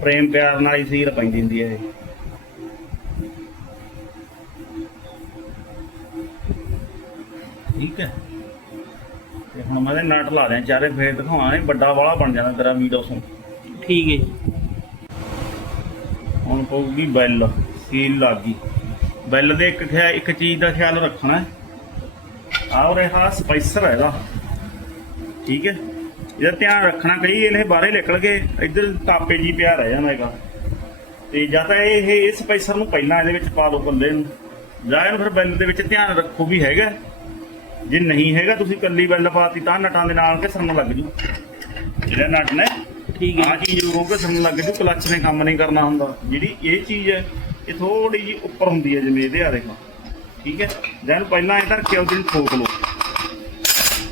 ਪ੍ਰੇਮ ਪਿਆਰ ਨਾਲ ਹੀ ਸੀਲ ਪੈਂਦੀ ਹੁੰਦੀ ਹੈ ਇਹ। ਠੀਕ ਹੈ ਤੇ ਹੁਣ ਮੈਂ ਨਟ ਲਾ ਦਿਆਂ ਚਾਰੇ ਫੇਰ ਦਿਖਾਵਾਂ। ਵੱਡਾ ਵਾਲਾ ਬਣ ਜਾਣਾ ਤੇਰਾ ਵੀਡੀਓ ਤੋਂ। ਠੀਕ ਹੈ ਜੀ। ਹੁਣ ਪਊਗੀ ਬੈਲ ਸੀਲ ਲੱਗ ਗਈ। ਬੈਲ ਦੇ ਇੱਕ ਚੀਜ਼ ਦਾ ਖਿਆਲ ਰੱਖਣਾ ਆਹ ਰਿਹਾ ਸਪਾਈਸਰ ਹੈ ਇਹਦਾ। ਠੀਕ ਹੈ ਇਹਦਾ ਧਿਆਨ ਰੱਖਣਾ। ਕਈ ਇਹਨੇ ਬਾਹਰੇ ਨਿਕਲ ਕੇ ਇੱਧਰ ਟਾਪੇ ਜੀ ਪਿਆ ਰਹਿ ਜਾਂਦਾ ਹੈਗਾ। ਤੇ ਜਾਂ ਤਾਂ ਇਹ ਸਪਾਈਸਰ ਨੂੰ ਪਹਿਲਾਂ ਇਹਦੇ ਵਿੱਚ ਪਾ ਦਿਓ ਬੰਦੇ ਨੂੰ, ਜਾਂ ਇਹਨੂੰ ਫਿਰ ਬੈਲ ਦੇ ਵਿੱਚ ਧਿਆਨ ਰੱਖੋ ਵੀ ਹੈਗਾ। ਜੇ ਨਹੀਂ ਹੈਗਾ ਤੁਸੀਂ ਕੱਲੀ ਬੈਲ ਪਾਤੀ ਤਾਂ ਨਟਾਂ ਦੇ ਨਾਲ ਘਿਸਣ ਲੱਗ ਜੂ। ਜਿਹੜਾ ਨਟ ਨੇ ਠੀਕ ਹੈ ਆਹ ਚੀਜ਼ ਉਹ ਘਿਸਣ ਲੱਗ ਜੂ। ਕਲੱਚ ਨੇ ਕੰਮ ਨਹੀਂ ਕਰਨਾ ਹੁੰਦਾ। ਜਿਹੜੀ ਇਹ ਚੀਜ਼ ਹੈ ਇਹ ਥੋੜੀ ਜਿਹੀ ਉੱਪਰ ਹੁੰਦੀ ਹੈ ਜਿਵੇਂ ਇਹਦੇ ਆ ਦੇਖੋ। ਠੀਕ ਹੈ ਜਾਂ ਇਹਨੂੰ ਪਹਿਲਾਂ ਇਹ ਧਰ ਕੇ ਉਹਦੇ ਨੂੰ ਠੋਕ ਲਓ।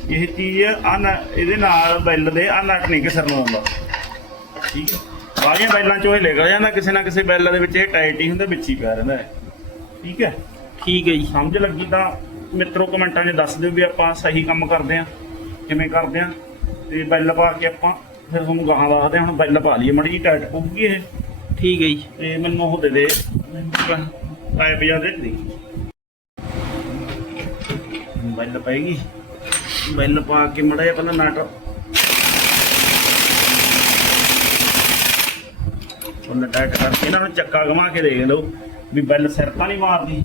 ਇਹ ਚੀਜ਼ ਇਹਦੇ ਨਾਲ ਬੈਲ ਦੇ ਆਹ ਨਟ ਨਹੀਂ ਘਿਸਣ ਆਉਂਦਾ। ਠੀਕ ਹੈ ਬਾਹਰੀਆਂ ਬੈਲਾਂ ਚੋਂ ਇਹ ਨਿਕਲ ਜਾਂਦਾ। ਕਿਸੇ ਨਾ ਕਿਸੇ ਬੈਲ ਦੇ ਵਿੱਚ ਇਹ ਟਾਈਟ ਹੀ ਹੁੰਦਾ, ਵਿੱਚ ਹੀ ਪਿਆ ਰਹਿੰਦਾ ਹੈ। ਠੀਕ ਹੈ ਠੀਕ ਹੈ ਜੀ। ਸਮਝ ਲੱਗੀ ਤਾਂ ਮਿੱਤਰੋ ਕਮੈਂਟਾਂ 'ਚ ਦੱਸ ਦਿਓ ਵੀ ਆਪਾਂ ਸਹੀ ਕੰਮ ਕਰਦੇ ਹਾਂ ਕਿਵੇਂ ਕਰਦੇ ਹਾਂ। ਤੇ ਬੈਲ ਪਾ ਕੇ ਆਪਾਂ ਫਿਰ ਤੁਹਾਨੂੰ ਗਾਹਾਂ ਦੱਸਦੇ ਹਾਂ। ਹੁਣ ਬੈਲ ਪਾ ਲਈਏ ਮਾੜੀ ਜਿਹੀ ਟਾਈਟ ਪਊਗੀ ਇਹ। ਠੀਕ ਹੈ ਜੀ। ਤੇ ਮੈਨੂੰ ਉਹ ਦੇ ਪਾਈਪ ਜਾਂ ਦੇ ਦੀ ਬੈਲ ਪਏਗੀ। ਬੈਲ ਪਾ ਕੇ ਮਾੜਾ ਜਿਹਾ ਪਹਿਲਾਂ ਨਟ ਉਹਨੇ ਟਾਈਟ ਕਰਕੇ ਇਹਨਾਂ ਨੂੰ ਚੱਕਾ ਘੁਮਾ ਕੇ ਦੇਖ ਲਓ ਵੀ ਬੈਲ ਸਿਰ ਤਾਂ ਨਹੀਂ ਮਾਰਦੀ।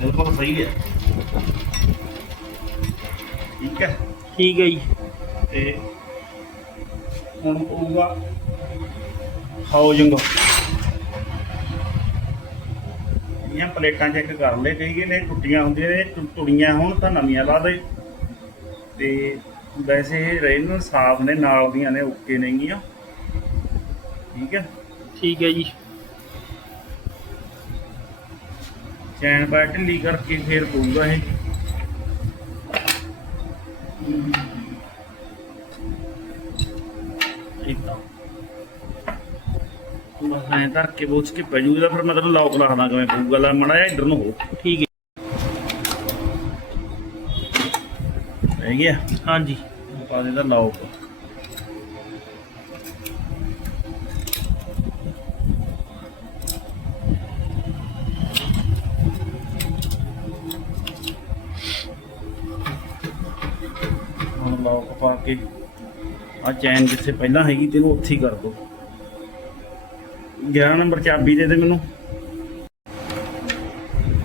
ਬਿਲਕੁਲ ਸਹੀ ਹੈ। ਠੀਕ ਹੈ ਠੀਕ ਹੈ ਜੀ। ਤੇ ਹੁਣ ਪਊਗਾ ਹਾਊਸਿੰਗ। ਇਹ ਪਲੇਟਾਂ ਚੈੱਕ ਕਰ ਲੈ। ਕਈ ਨੇ ਟੁੱਟੀਆਂ ਹੁੰਦੀਆਂ ਨੇ, ਟੁੱਟੀਆਂ ਹੁਣ ਤਾਂ ਨਵੀਆਂ ਲਾ ਦੇ। ਤੇ ਵੈਸੇ ਇਹ ਰਹਿਣ ਸਾਫ਼ ਨੇ, ਨਾਲ ਦੀਆਂ ਨੇ, ਓਕੇ ਨੇਗੀਆਂ। ਠੀਕ ਹੈ ਠੀਕ ਹੈ ਜੀ। ਚੈਨ ਪਾ ਢਿੱਲੀ ਕਰਕੇ ਫੇਰ ਪਊਗਾ ਇਹ। ਇਦਾਂ ਬਸ ਐਂ ਧਰ ਕੇ ਬੋਝ ਕੇ ਪੈ ਜੂ। ਇਹਦਾ ਫਿਰ ਮਤਲਬ ਲੌਕ ਲਾਣਾ ਕਿਵੇਂ ਪਊਗਾ। ਲਾ ਮਾੜਾ ਜਿਹਾ ਇੱਧਰ ਨੂੰ ਹੋ। ਠੀਕ ਹੈ ਰਹਿ ਗਿਆ। ਹਾਂਜੀ ਪਾ ਦੇ ਦਾ ਲੌਕ। ਹੁਣ ਲੌਕ ਪਾ ਕੇ ਆ ਚੈਨ ਜਿੱਥੇ ਪਹਿਲਾਂ ਹੈਗੀ ਤੈਨੂੰ ਉੱਥੇ ਹੀ ਕਰ ਦੋ। 11 ਨੰਬਰ ਚਾਬੀ ਦੇ ਦੇ ਮੈਨੂੰ।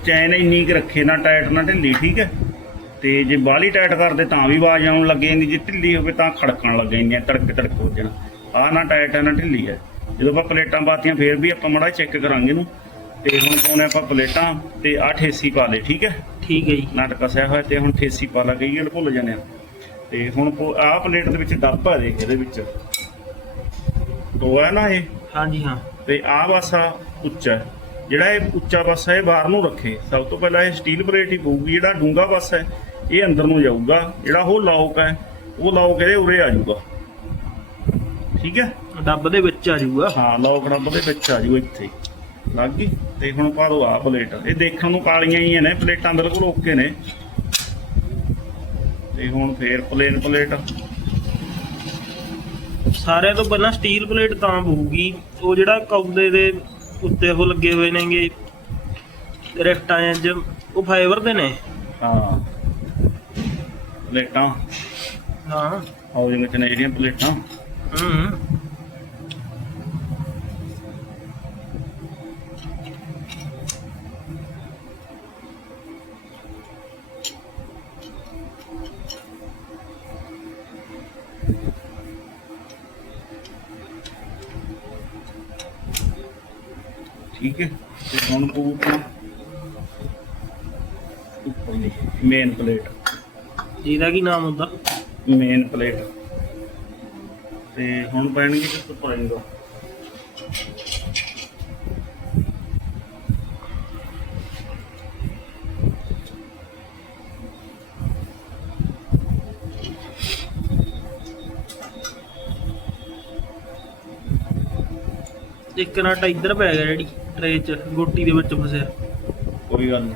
ਚੈਨ ਇੰਨੀ ਕੁ ਰੱਖੇ, ਨਾ ਟਾਈਟ ਨਾ ਢਿੱਲੀ, ਠੀਕ ਹੈ। ਤੇ ਜੇ ਬਾਹਲੀ ਟਾਈਟ ਕਰਦੇ ਤਾਂ ਵੀ ਆਵਾਜ਼ ਆਉਣ ਲੱਗ ਜਾਂਦੀ, ਜੇ ਢਿੱਲੀ ਹੋਵੇ ਤਾਂ ਖੜਕਣ ਲੱਗ ਜਾਂਦੀਆਂ, ਤੜਕ ਹੋ ਜਾਣਾ। ਆਹ ਨਾ ਟਾਈਟ ਹੈ ਨਾ ਢਿੱਲੀ ਹੈ। ਜਦੋਂ ਆਪਾਂ ਪਲੇਟਾਂ ਪਾਤੀਆਂ ਫੇਰ ਵੀ ਆਪਾਂ ਮਾੜਾ ਚੈੱਕ ਕਰਾਂਗੇ ਇਹਨੂੰ। ਤੇ ਹੁਣ ਪਾਉਣੇ ਆਪਾਂ ਪਲੇਟਾਂ, ਤੇ ਆਹ ਠੇਸੀ ਪਾ ਲੇ, ਠੀਕ ਹੈ। ਠੀਕ ਹੈ ਜੀ। ਨਟ ਕਸਿਆ ਹੋਇਆ, ਤੇ ਹੁਣ ਠੇਸੀ ਪਾ ਲਾ, ਕਈ ਵਾਰ ਭੁੱਲ ਜਾਂਦੇ ਆ। ਤੇ ਹੁਣ ਆਹ ਪਲੇਟ ਦੇ ਵਿੱਚ ਡੱਬ ਆ, ਦੇਖ ਇਹਦੇ ਵਿੱਚ ਟੋਆ ਹੈ ਨਾ ਇਹ। ਹਾਂਜੀ ਹਾਂ। ਤੇ ਆਹ ਪਾਸਾ ਉੱਚਾ ਹੈ, ਜਿਹੜਾ ਇਹ ਉੱਚਾ ਪਾਸਾ ਇਹ ਬਾਹਰ ਨੂੰ ਰੱਖੇ। ਸਭ ਤੋਂ ਪਹਿਲਾਂ ਇਹ ਸਟੀਲ ਪਲੇਟ ਹੀ ਪਊਗੀ। ਜਿਹੜਾ ਡੂੰਘਾ ਪਾਸਾ ਹੈ ਇਹ ਅੰਦਰ ਨੂੰ ਜਾਊਗਾ, ਜਿਹੜਾ ਉਹ ਲੌਕ ਹੈ ਉਹ ਲੌਕ ਇਹਦੇ ਉਰੇ ਆ ਜਾਊਗਾ, ਠੀਕ ਹੈ। ਡੱਬ ਦੇ ਵਿੱਚ ਆ ਜਾਊਗਾ। ਹਾਂ, ਲੌਕ ਡੱਬ ਦੇ ਵਿੱਚ ਆ ਜਾਊਗਾ, ਇੱਥੇ ਲੱਗ ਗਈ। ਤੇ ਹੁਣ ਪਾ ਦੋ ਆਹ ਪਲੇਟ। ਇਹ ਦੇਖਣ ਨੂੰ ਕਾਲੀਆਂ ਹੀ ਨੇ ਪਲੇਟਾਂ, ਬਿਲਕੁਲ ਓਕੇ ਨੇ। ਤੇ ਹੁਣ ਫੇਰ ਪਲੇਨ ਪਲੇਟ। ਸਾਰਿਆਂ ਤੋਂ ਪਹਿਲਾਂ ਸਟੀਲ ਪਲੇਟ ਤਾਂ ਪਊਗੀ, ਉਹ ਜਿਹੜਾ ਕੌਲੇ ਦੇ ਉੱਤੇ ਉਹ ਲੱਗੇ ਹੋਏ ਨੇਗੇ ਰਿਫਟਾਂ ਇੰਜ, ਉਹ ਫਾਈਬਰ ਦੇ ਨੇ। ਹਾਂ, ਪਲੇਟਾਂ ਹਾਂ, ਹਾਊਸਿੰਗ ਚ ਨੇ ਜਿਹੜੀਆਂ ਪਲੇਟਾਂ। ਠੀਕ ਹੈ। ਤੇ ਹੁਣ ਪਊਗਾ ਮੇਨ ਪਲੇਟ। ਜਿਹਦਾ ਕੀ ਨਾਮ ਹੁੰਦਾ? Main plate. ਤੇ ਹੁਣ ਪੈਣਗੇ ਕਿ ਪਾਏਗਾ ਇੱਕ ਨਾਟਾ ਇੱਧਰ ਪੈ ਗਿਆ, ਜਿਹੜੀ ਟਰੇ 'ਚ ਗੋਟੀ ਦੇ ਵਿੱਚ ਫਸਿਆ। ਕੋਈ ਗੱਲ ਨਹੀਂ।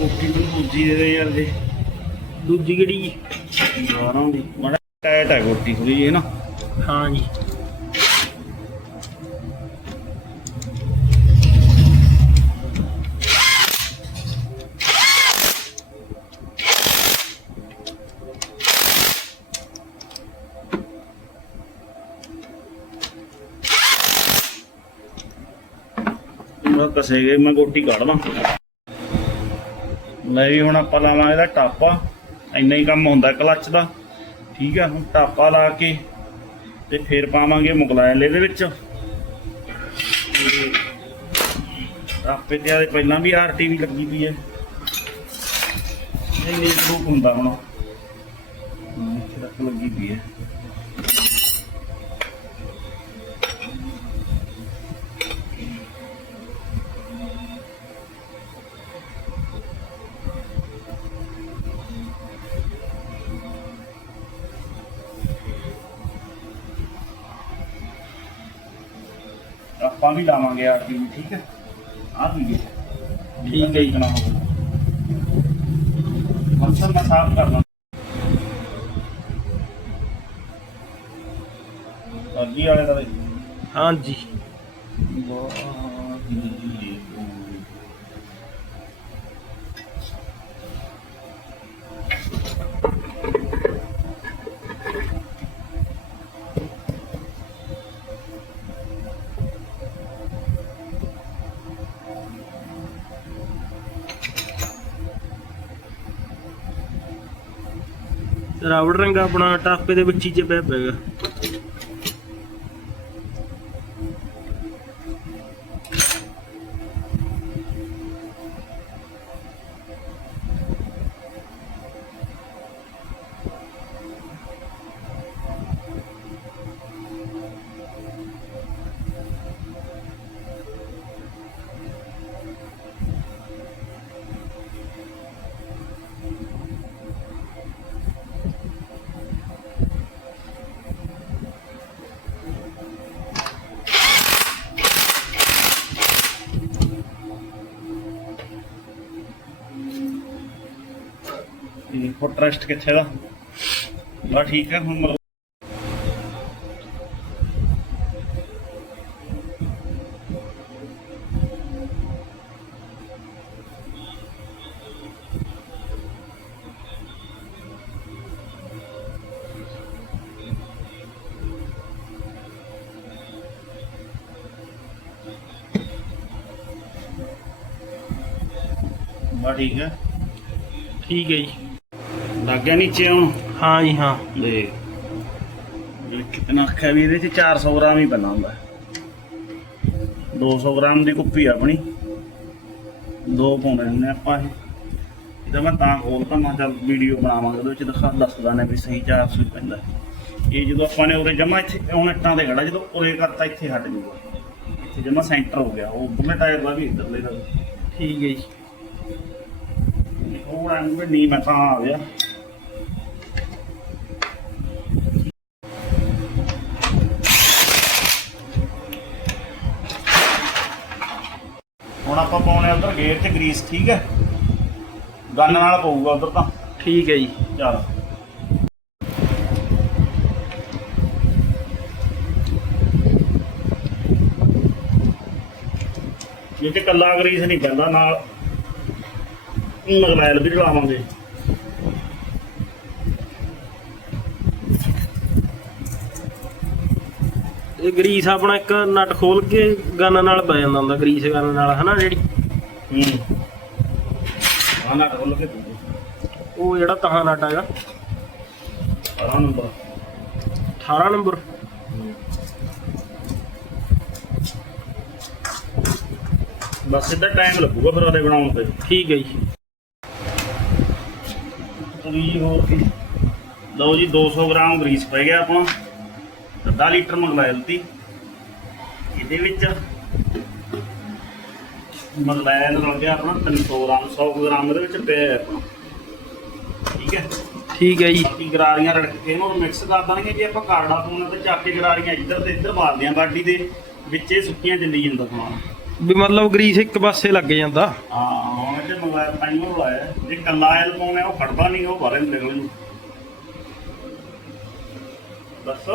ਗੋਟੀ ਨੂੰ ਦੂਜੀ ਦੇ ਦੇ ਯਾਰ, ਜੇ ਦੂਜੀ ਕਿਹੜੀ? ਬਾਹਰੋਂ ਦੀ ਮਾੜਾ ਟਾਈਟ ਹੈ ਗੋਟੀ ਥੋੜੀ ਜਿਹੀ ਨਾ। ਹਾਂ ਜੀ। ਮੈਂ ਕਸੇ ਗਏ, ਮੈਂ ਗੋਟੀ ਕੱਢਦਾ। ਲੈ ਵੀ ਹੁਣ ਆਪਾਂ ਲਾਵਾਂਗੇ ਇਹਦਾ ਟਾਪਾ। ਇੰਨਾ ਹੀ ਕੰਮ ਹੁੰਦਾ ਕਲੱਚ ਦਾ, ਠੀਕ ਆ। ਹੁਣ ਟਾਪਾ ਲਾ ਕੇ ਤੇ ਫਿਰ ਪਾਵਾਂਗੇ ਮੁਗਲਾਇਲ ਇਹਦੇ ਵਿੱਚ। ਟਾਪੇ ਤੇ ਆਦੇ ਪਹਿਲਾਂ ਵੀ RTV ਲੱਗੀ ਪਈ ਹੈ। ਇਹ ਲੀਕ ਪ੍ਰੂਫ ਹੁੰਦਾ ਹੁਣ, ਇੱਥੇ ਤੱਕ ਲੱਗੀ ਪਈ ਹੈ। ਆਪਾਂ ਵੀ ਲਾਵਾਂਗੇ RTV, ਠੀਕ ਹੈ। ਆਹ ਵੀ ਠੀਕ ਹੈ ਜੀ। ਮਕਸਦ ਮੈਂ ਸਾਫ਼ ਕਰਨਾ ਸਰਜੀ ਵਾਲੇ ਦਾ। ਹਾਂ ਜੀ। ਰਾਵੜ ਰੰਗ ਆਪਣਾ ਟਾਪੇ ਦੇ ਵਿੱਚ ਹੀ ਚ ਪਿਆ ਪੈਗਾ। ਫੁੱਟ ਰੈਸਟ ਕਿੱਥੇ ਦਾ? ਬਸ ਠੀਕ ਹੈ। ਹੁਣ ਬਾ ਠੀਕ ਹੈ। ਠੀਕ ਹੈ ਜੀ। ਲੱਗ ਗਿਆ ਨੀਚੇ ਹੁਣ। ਹਾਂ ਜੀ ਹਾਂ। ਦੇ ਕਿਤਨਾ ਆਖਿਆ ਵੀ ਇਹਦੇ ਚ 400 ਗ੍ਰਾਮ ਹੀ ਪੈਣਾ ਹੁੰਦਾ। 200 ਗ੍ਰਾਮ ਦੀ ਕੁੱਪੀ ਆ ਆਪਣੀ, 2 ਪਾਉਂਦੇ ਹੁੰਦੇ ਆਪਾਂ ਇਹ। ਇਹਦਾ ਮੈਂ ਤਾਂ ਖੋਲਤਾ, ਮੈਂ ਚੱਲ ਵੀਡੀਓ ਬਣਾਵਾਂਗੇ ਉਹਦੇ ਵਿੱਚ ਦੱਸਦਾ ਨੇ ਵੀ ਸਹੀ 400 ਹੀ ਪੈਂਦਾ। ਇਹ ਜਦੋਂ ਆਪਾਂ ਨੇ ਉਰੇ ਜਮਾ ਇੱਥੇ ਹੁਣ ਇੱਟਾਂ ਤੇ ਖੜਾ, ਜਦੋਂ ਉਰੇ ਕਰਤਾ ਇੱਥੇ ਹਟ ਜੂਗਾ, ਇੱਥੇ ਜਮਾ ਸੈਂਟਰ ਹੋ ਗਿਆ। ਉਹ ਉੱਪਰਲੇ ਟਾਇਰ ਦਾ ਵੀ ਇੱਧਰਲੇ ਦਾ। ਠੀਕ ਹੈ ਜੀ। ਉਹ ਐਂ ਨੀ ਮੈਂ ਤਾਂ ਆ ਗਿਆ। ਹੁਣ ਆਪਾਂ ਪਾਉਣੇ ਉਧਰ ਗੇਅਰ 'ਚ ਗਰੀਸ, ਠੀਕ ਹੈ। ਗੰਨ ਨਾਲ ਪਊਗਾ ਉਧਰ ਤਾਂ। ਠੀਕ ਹੈ ਜੀ। ਚੱਲ ਇਹ 'ਚ ਕੱਲਾ ਗਰੀਸ ਨਹੀਂ ਪੈਂਦਾ, ਨਾਲ ਮਗਲੈਲ ਵੀ ਲਾਵਾਂਗੇ। ਇਹ ਗਰੀਸ ਆਪਣਾ ਇੱਕ ਨਟ ਖੋਲ ਕੇ ਗਨ ਨਾਲ ਪੈ ਜਾਂਦਾ ਹੁੰਦਾ, ਗਰੀਸ ਗਨ ਨਾਲ, ਹਨਾ ਜਿਹੜੀ ਆਹ ਨਟ ਖੋਲ ਕੇ ਉਹ ਜਿਹੜਾ ਤਹਾਂ ਨਟ ਹੈਗਾ 18 ਨੰਬਰ। 18 ਨੰਬਰ। ਬਸ ਇਹਦਾ ਟਾਈਮ ਲੱਗੂਗਾ ਫਿਰ ਉਹਦੇ ਬਣਾਉਣ ਤੇ। ਠੀਕ ਹੈ ਜੀ। ਜੀ ਹੋਰ ਕੀ ਲਓ ਜੀ, 200 ਗ੍ਰਾਮ ਗਰੀਸ ਪੈ ਗਿਆ ਆਪਣਾ। ਅੱਧਾ ਲੀਟਰ ਮਗਲੈਲ ਤੀ ਇਹਦੇ ਵਿੱਚ। ਮਗਲੈਲ ਰਲ ਗਿਆ ਆਪਣਾ 300 ਗ੍ਰਾਮ। 100 ਗ੍ਰਾਮ ਇਹਦੇ ਵਿੱਚ ਪਿਆ ਆਪਣਾ, ਠੀਕ ਹੈ। ਠੀਕ ਹੈ ਜੀ। ਬਾਕੀ ਗਰਾਰੀਆਂ ਰੜਕ ਕੇ ਇਹਨੂੰ ਮਿਕਸ ਕਰ ਦਾਂਗੇ। ਜੇ ਆਪਾਂ ਕਾਰਡਾ ਪਾਉਣਾ ਤੇ ਚੱਕ ਕੇ ਗਰਾਰੀਆਂ ਇੱਧਰ ਤੇ ਇੱਧਰ ਮਾਰਦੇ ਆ ਬਾਡੀ ਦੇ ਵਿੱਚ, ਇਹ ਸੁੱਕੀਆਂ ਚੱਲੀ ਜਾਂਦਾ ਸਮਾਨ। ਵੀ ਮਤਲਬ ਗਰੀਸ ਇੱਕ ਪਾਸੇ ਲੱਗ ਜਾਂਦਾ। ਹਾਂ ਹੁਣ ਤੇ ਮਗਲੈਲ ਪਾਣੀ ਨੂੰ ਲਾਇਆ। ਜੇ ਕੱਲਾ ਆਇਲ ਪਾਉਣਾ ਉਹ ਖੜਦਾ ਨਹੀਂ, ਉਹ ਬਾਹਰ ਨਿਕਲ ਜੂ। ਬਸ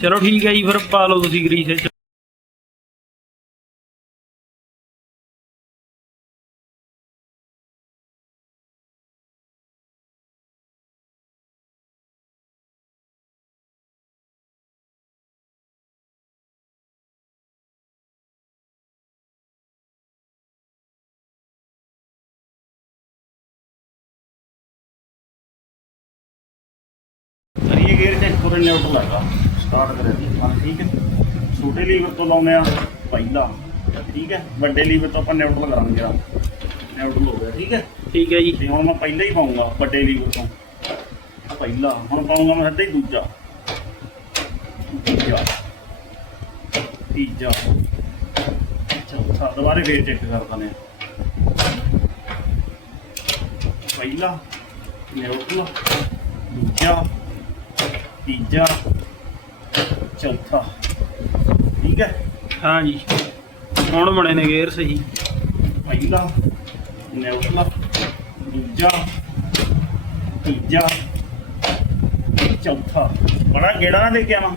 ਚਲੋ ਠੀਕ ਹੈ ਜੀ, ਫਿਰ ਪਾ ਲਓ ਤੁਸੀਂ ਗਰੀਸ ਵਿੱਚ। ਕਰੀਏ ਗੇਅਰ ਚੈੱਕ ਪੂਰੇ ਨਿਊਟਰਲ ਹੈਗਾ। ਸਟਾਰਟ ਕਰਿਆ ਜੀ ਹਾਂ, ਠੀਕ ਹੈ। ਛੋਟੇ ਲੀਵਰ ਤੋਂ ਲਾਉਂਦੇ ਆ ਪਹਿਲਾ, ਠੀਕ ਹੈ। ਵੱਡੇ ਲੀਵਰ ਤੋਂ ਆਪਾਂ ਨਿਊਟਰਲ ਕਰਾਂਗੇ। ਨਿਊਟਰਲ ਹੋ ਗਿਆ, ਠੀਕ ਹੈ। ਠੀਕ ਹੈ ਜੀ। ਤੇ ਹੁਣ ਮੈਂ ਪਹਿਲਾਂ ਹੀ ਪਾਉਂਗਾ ਵੱਡੇ ਲੀਵਰ ਤੋਂ ਪਹਿਲਾ। ਹੁਣ ਪਾਉਂਗਾ ਮੈਂ ਸਿੱਧਾ ਹੀ ਦੂਜਾ, ਤੀਜਾ, ਤੀਜਾ, ਚੌਥਾ। ਦੁਬਾਰੇ ਫੇਰ ਚੈੱਕ ਕਰ ਦਿੰਦੇ ਆ। ਪਹਿਲਾ, ਨਿਊਟਰਲ, ਦੂਜਾ, ਤੀਜਾ, ਚੌਥਾ, ਠੀਕ ਹੈ। ਹਾਂ ਜੀ, ਹੁਣ ਬਣੇ ਨੇ ਗੇਅਰ ਸਹੀ। ਪਹਿਲਾ, ਨਿਊਟਰਲ, ਦੂਜਾ, ਤੀਜਾ, ਚੌਥਾ। ਬੜਾ ਗੇੜਾ ਨਾ ਦੇ ਕੇ ਆਵਾਂ,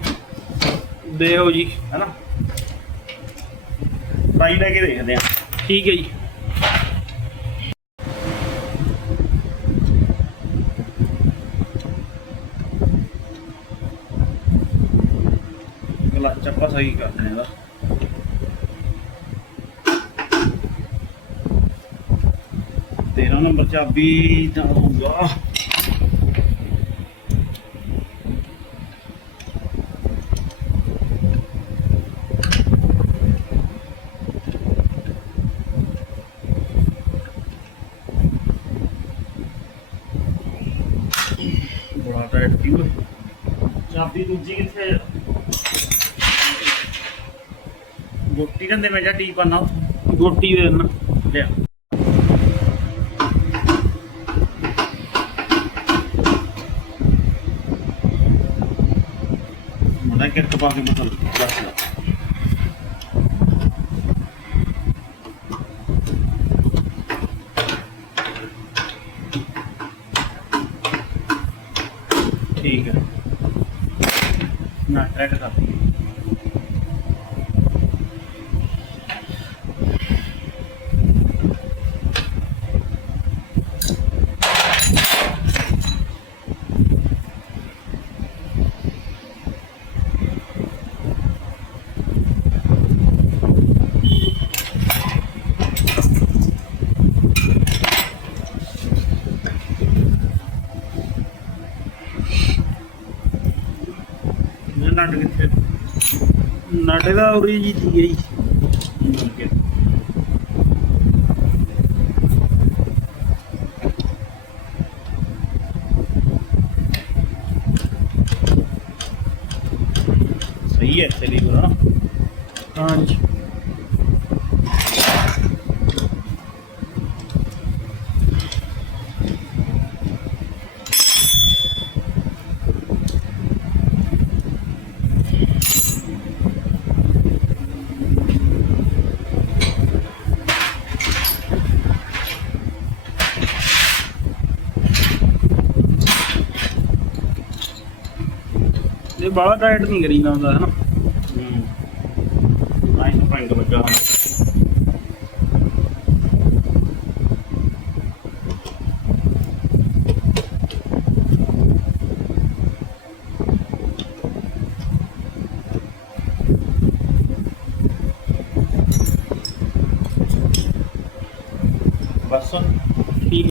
ਦਿਓ ਜੀ, ਹੈਨਾ। ਟਰਾਈ ਲੈ ਕੇ ਦੇਖਦੇ ਆ। ਠੀਕ ਹੈ ਜੀ। ਕਲੱਚ ਆਪਾਂ ਸਹੀ ਕਰਦੇ ਹਾਂ ਇਹਦਾ। ਨੰਬਰ ਚਾਬੀ ਦਾ ਹੋਊਗਾ। ਬੜਾ ਟਾਈਟ ਕਿਉਂ ਹੈ? ਚਾਬੀ ਦੂਜੀ ਕਿੱਥੇ? ਗੋਟੀ ਕਹਿੰਦੇ ਮੈਂ ਜਾਂ ਟੀ ਪਾਣਾ ਗੋਟੀ ਦੇ ਦੇਣਾ ਲਿਆ। ਮਨਾ ਕਿਰਕ ਪਾ ਕੇ ਬਦਲ ਬਸ। ਠੀਕ ਹੈ। ਨਾ ਟਰੈਕ ਕਰ ਨਟ ਕਿੱਥੇ ਨਟ ਦਾ ਉਰੀ ਜੀ ਦੀ ਗਈ। ਸਹੀ ਹੈ ਇੱਥੇ ਲੀਵਰ ਨਾ। ਹਾਂਜੀ ਇਹ ਬਾਹਲਾ ਟਾਈਟ ਨਹੀਂ ਕਰੀਦਾ ਹੁੰਦਾ ਹੈ ਨਾ। ਆਈ ਪੁਆਇੰਟ ਲੱਗਾ ਹੋਣਾ। ਬਸ ਠੀਕ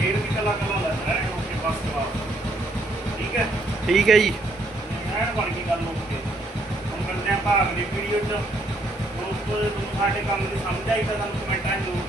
ਗੇਅਰ ਵੀ ਕਲਾ ਕਲਾ ਲੈਂਦਾ ਹੈ ਓਕੇ ਬਸ ਕਲਾਸ ਠੀਕ ਹੈ। ਠੀਕ ਹੈ ਜੀ। ਐਨ ਬਣ ਗਈ ਗੱਲ ਓਕੇ। ਹੁਣ ਮਿਲਦੇ ਆਪਾਂ ਅਗਲੀ ਵੀਡੀਓ 'ਚ। ਦੋਸਤੋ ਜੇ ਤੁਹਾਨੂੰ ਸਾਡੇ ਕੰਮ ਦੀ ਸਮਝ ਆਈ ਤਾਂ ਸਾਨੂੰ ਕਮੈਂਟਾਂ 'ਚ ਜ਼ਰੂਰ